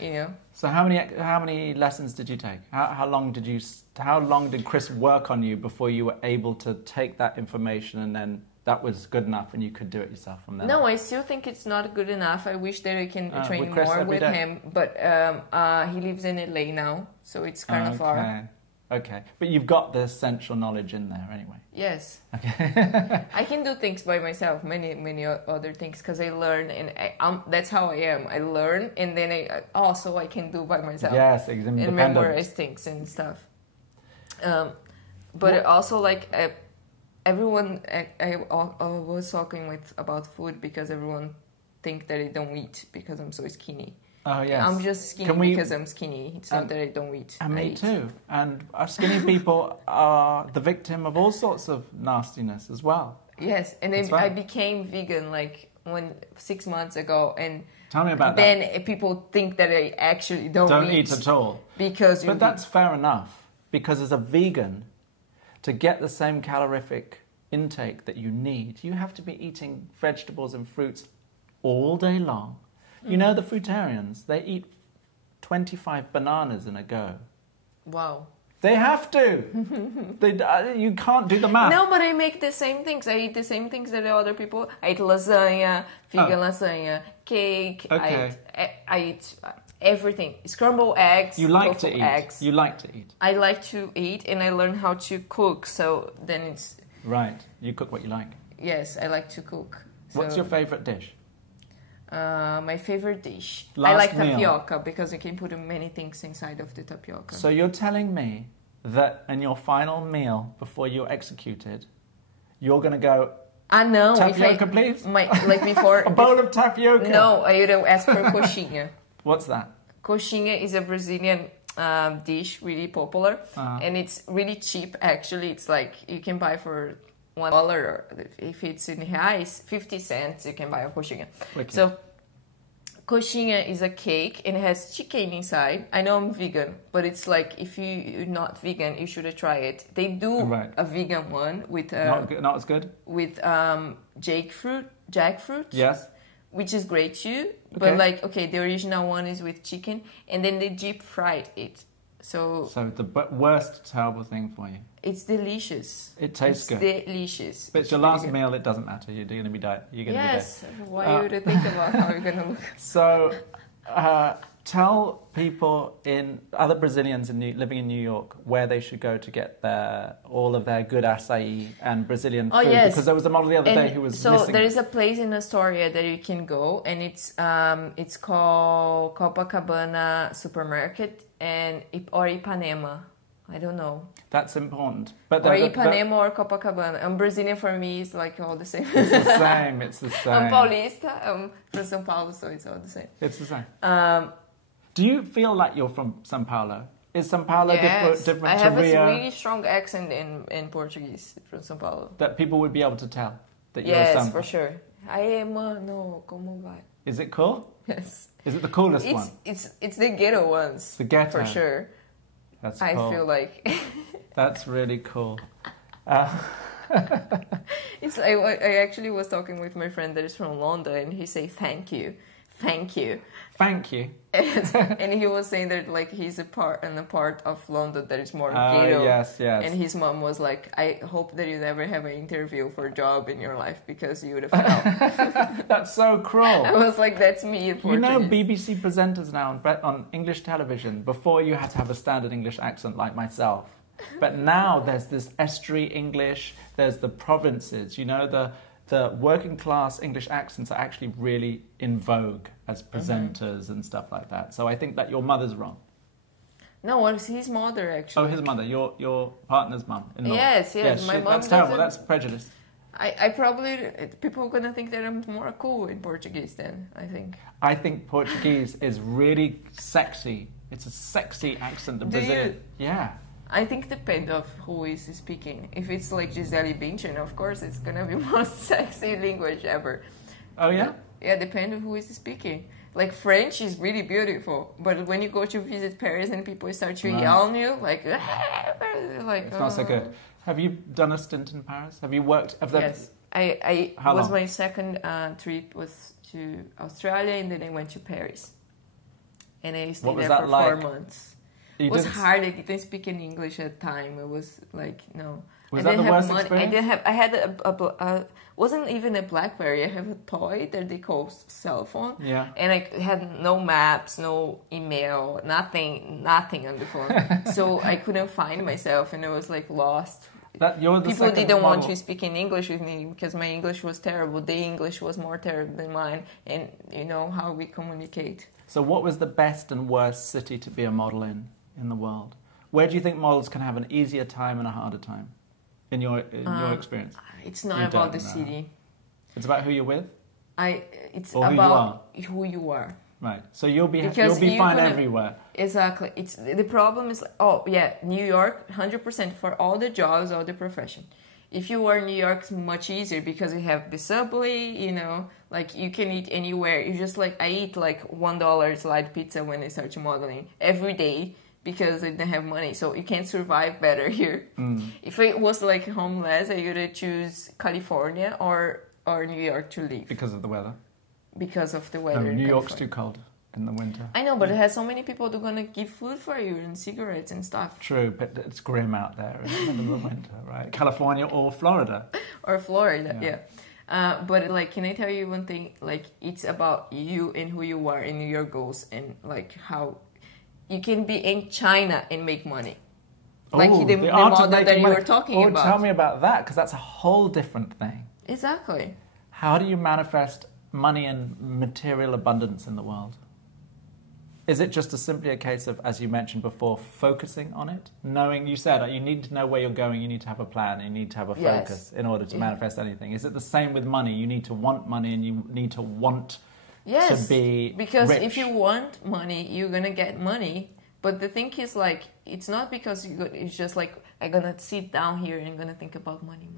You know? So how many lessons did you take? How long did Chris work on you before you were able to take that information and then that was good enough and you could do it yourself from there? No, I still think it's not good enough. I wish that I can train more with him. But he lives in LA now, so it's kind of far. Okay, but you've got the essential knowledge in there anyway. Yes. Okay. I can do things by myself, many other things, because I learn, and that's how I am. I learn, and then I can do by myself. Yes, independent. And memorize things and stuff. But also, like, everyone, I was talking about food because everyone think that I don't eat because I'm so skinny. Oh, yes. I'm just skinny because I'm skinny. It's not that I don't eat. And me too. And skinny people are the victim of all sorts of nastiness as well. Yes, and then I became vegan like 6 months ago, and tell me about then that. People think that I actually don't eat at all. But that's fair enough, because as a vegan, to get the same calorific intake that you need, you have to be eating vegetables and fruits all day long. You know the fruitarians, they eat 25 bananas in a go. Wow. They have to. You can't do the math. No, but I make the same things. I eat the same things that other people. I eat lasagna, vegan lasagna, cake. Okay. I eat everything. Scrambled eggs. You like to eat. Eggs. You like to eat. I like to eat, and I learn how to cook. So then it's... Right. You cook what you like. Yes, I like to cook. So... What's your favourite dish? My favorite dish. Last I like meal. tapioca because you can put many things inside of the tapioca. So you're telling me that in your final meal before you're executed, you're going to go, no, tapioca, please? Like before... A bowl of tapioca? No, I would ask for coxinha. What's that? Coxinha is a Brazilian dish, really popular. And it's really cheap, actually. It's like you can buy for... $1, or if it's in reais, 50 cents, you can buy a coxinha. Okay. So, coxinha is a cake and it has chicken inside. I know I'm vegan, but it's like, if you're not vegan, you should try it. They do a vegan one with... not as good? With jackfruit. Yes. Which is great too. But the original one is with chicken, and then they deep fried it. So the worst terrible thing for you. It's delicious. It tastes good. Delicious. But it's your last meal. It doesn't matter. You're going to be dead. Yes. Why would you think about how you're going to look? So, Tell people other Brazilians living in New York where they should go to get all of their good açaí and Brazilian food. Yes. Because there was a model the other day who was missing. So there is a place in Astoria that you can go, and it's called Copacabana Supermarket or Ipanema. I don't know. That's important. Or Ipanema or Copacabana. And Brazilian for me is like all the same. It's the same. It's the same. I'm Paulista. I'm from São Paulo, so it's all the same. It's the same. Do you feel like you're from São Paulo? Is São Paulo different to Rio? I have a really strong accent in Portuguese from São Paulo. That people would be able to tell that you're Yes, São Paulo? for sure. Aê, mano, como vai? Is it cool? Yes. Is it the coolest one? It's the ghetto ones. It's the ghetto. For sure. That's cool. I feel like... That's really cool. It's like, I actually was talking with my friend that is from London, and he say thank you. Thank you. And he was saying that like he's a part of London that is more ghetto. Yes. And his mom was like, I hope that you never have an interview for a job in your life because you would have failed. That's so cruel. I was like, that's me in Portuguese. You know BBC presenters now on English television, before you had to have a standard English accent like myself. But now there's this estuary English, there's the provinces, you know, the working class English accents are actually really in vogue as presenters and stuff like that. So I think that your mother's wrong. No, it was his mother actually. Oh, his mother, your partner's mum. Yes. My mom. That's terrible. That's prejudice. I probably people are gonna think that I'm more cool in Portuguese then. I think Portuguese is really sexy. It's a sexy accent. The Brazilian. Yeah. I think depends of who is speaking. If it's like Gisele Bündchen, of course, it's gonna be most sexy language ever. Oh yeah? Yeah, depends on who is speaking. Like French is really beautiful, but when you go to visit Paris and people start to yell on you, like it's not so good. Have you done a stint in Paris? Have you worked? Yes, I How was long? my second trip was to Australia, and then I went to Paris, and I stayed there for 4 months. It was hard. I didn't speak in English at the time. It was like, no. Was that the worst experience? I had wasn't even a BlackBerry. I have a toy that they call cell phone. Yeah. And I had no maps, no email, nothing on the phone. So I couldn't find myself, and I was like lost. People didn't want to speak in English with me because my English was terrible. Their English was more terrible than mine, and you know how we communicate. So what was the best and worst city to be a model in the world? Where do you think models can have an easier time and a harder time in your experience? It's not about the city. It's about who you're with? It's about who you are. Right. So you'll be fine everywhere. Exactly. The problem is, New York, 100% for all the jobs, all the profession. If you are in New York, it's much easier because you have the subway, you know, like you can eat anywhere. You just like, I eat like $1 slide pizza when I start modeling every day because I didn't have money. So you can survive better here. If I was like homeless, I would choose California or New York to live. Because of the weather? Because of the weather. New York's too cold in the winter. I know, but it has so many people who are going to give food for you and cigarettes and stuff. True, but it's grim out there in the winter, right? California or Florida. Or Florida, yeah. But like, can I tell you one thing? Like, it's about you and who you are and your goals and like how you can be in China and make money. Like the model that you were talking about. Tell me about that, because that's a whole different thing. Exactly. How do you manifest money and material abundance in the world? Is it just simply a case of, as you mentioned before, focusing on it? Knowing, you said you need to know where you're going, you need to have a plan, you need to have a focus in order to manifest anything. Is it the same with money? You need to want money and you need to want to be because rich. If you want money, you're going to get money. But the thing is, like, it's not because it's just like, I'm going to sit down here and I'm going to think about money.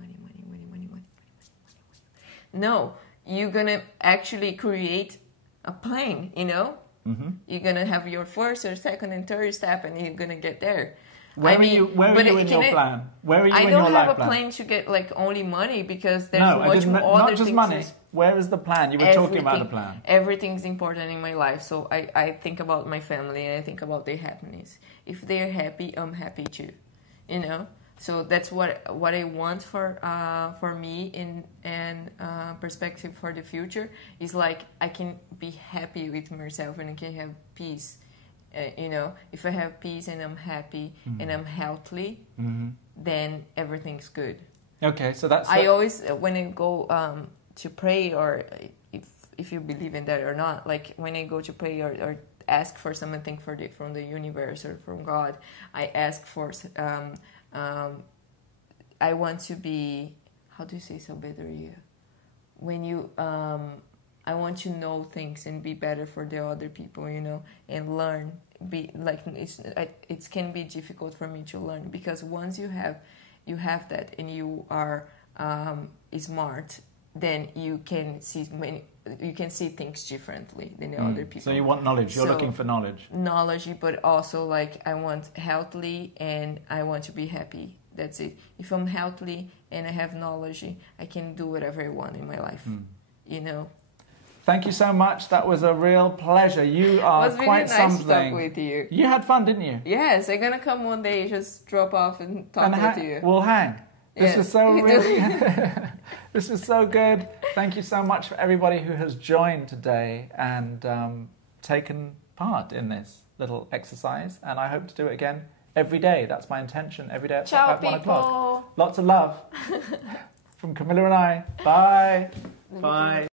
No, you're going to actually create a plan, you know? Mm-hmm. You're going to have your first or second and third step and you're going to get there. Where are you in your plan? Where are you in your life plan? I don't have a plan to get like only money because there's much more other not just things. Money. Where is the plan? You were talking about the plan. Everything's important in my life. So I think about my family and I think about their happiness. If they're happy, I'm happy too. You know? So that's what I want for me in perspective for the future is like I can be happy with myself and I can have peace. You know, if I have peace and I'm happy and I'm healthy, then everything's good. Okay, so that's... I always, when I go to pray, or if you believe in that or not, like when I go to pray or ask for something from the universe or from God, I ask for, I want to be, how do you say sabedoria? When you... I want to know things and be better for the other people, you know, and learn. Be like it can be difficult for me to learn because once you have that and you are smart, then you can see things differently than the other people. So you want knowledge. You're looking for knowledge. Knowledge, but also like I want healthy and I want to be happy. That's it. If I'm healthy and I have knowledge, I can do whatever I want in my life. You know. Thank you so much. That was a real pleasure. You are really quite nice something. To talk with you. You had fun, didn't you? Yes, I'm gonna come one day, just drop off and talk with you. We'll hang. This was so really. This was so good. Thank you so much for everybody who has joined today and taken part in this little exercise. And I hope to do it again every day. That's my intention. Every day at 1 o'clock. Lots of love from Camila and I. Bye. Bye.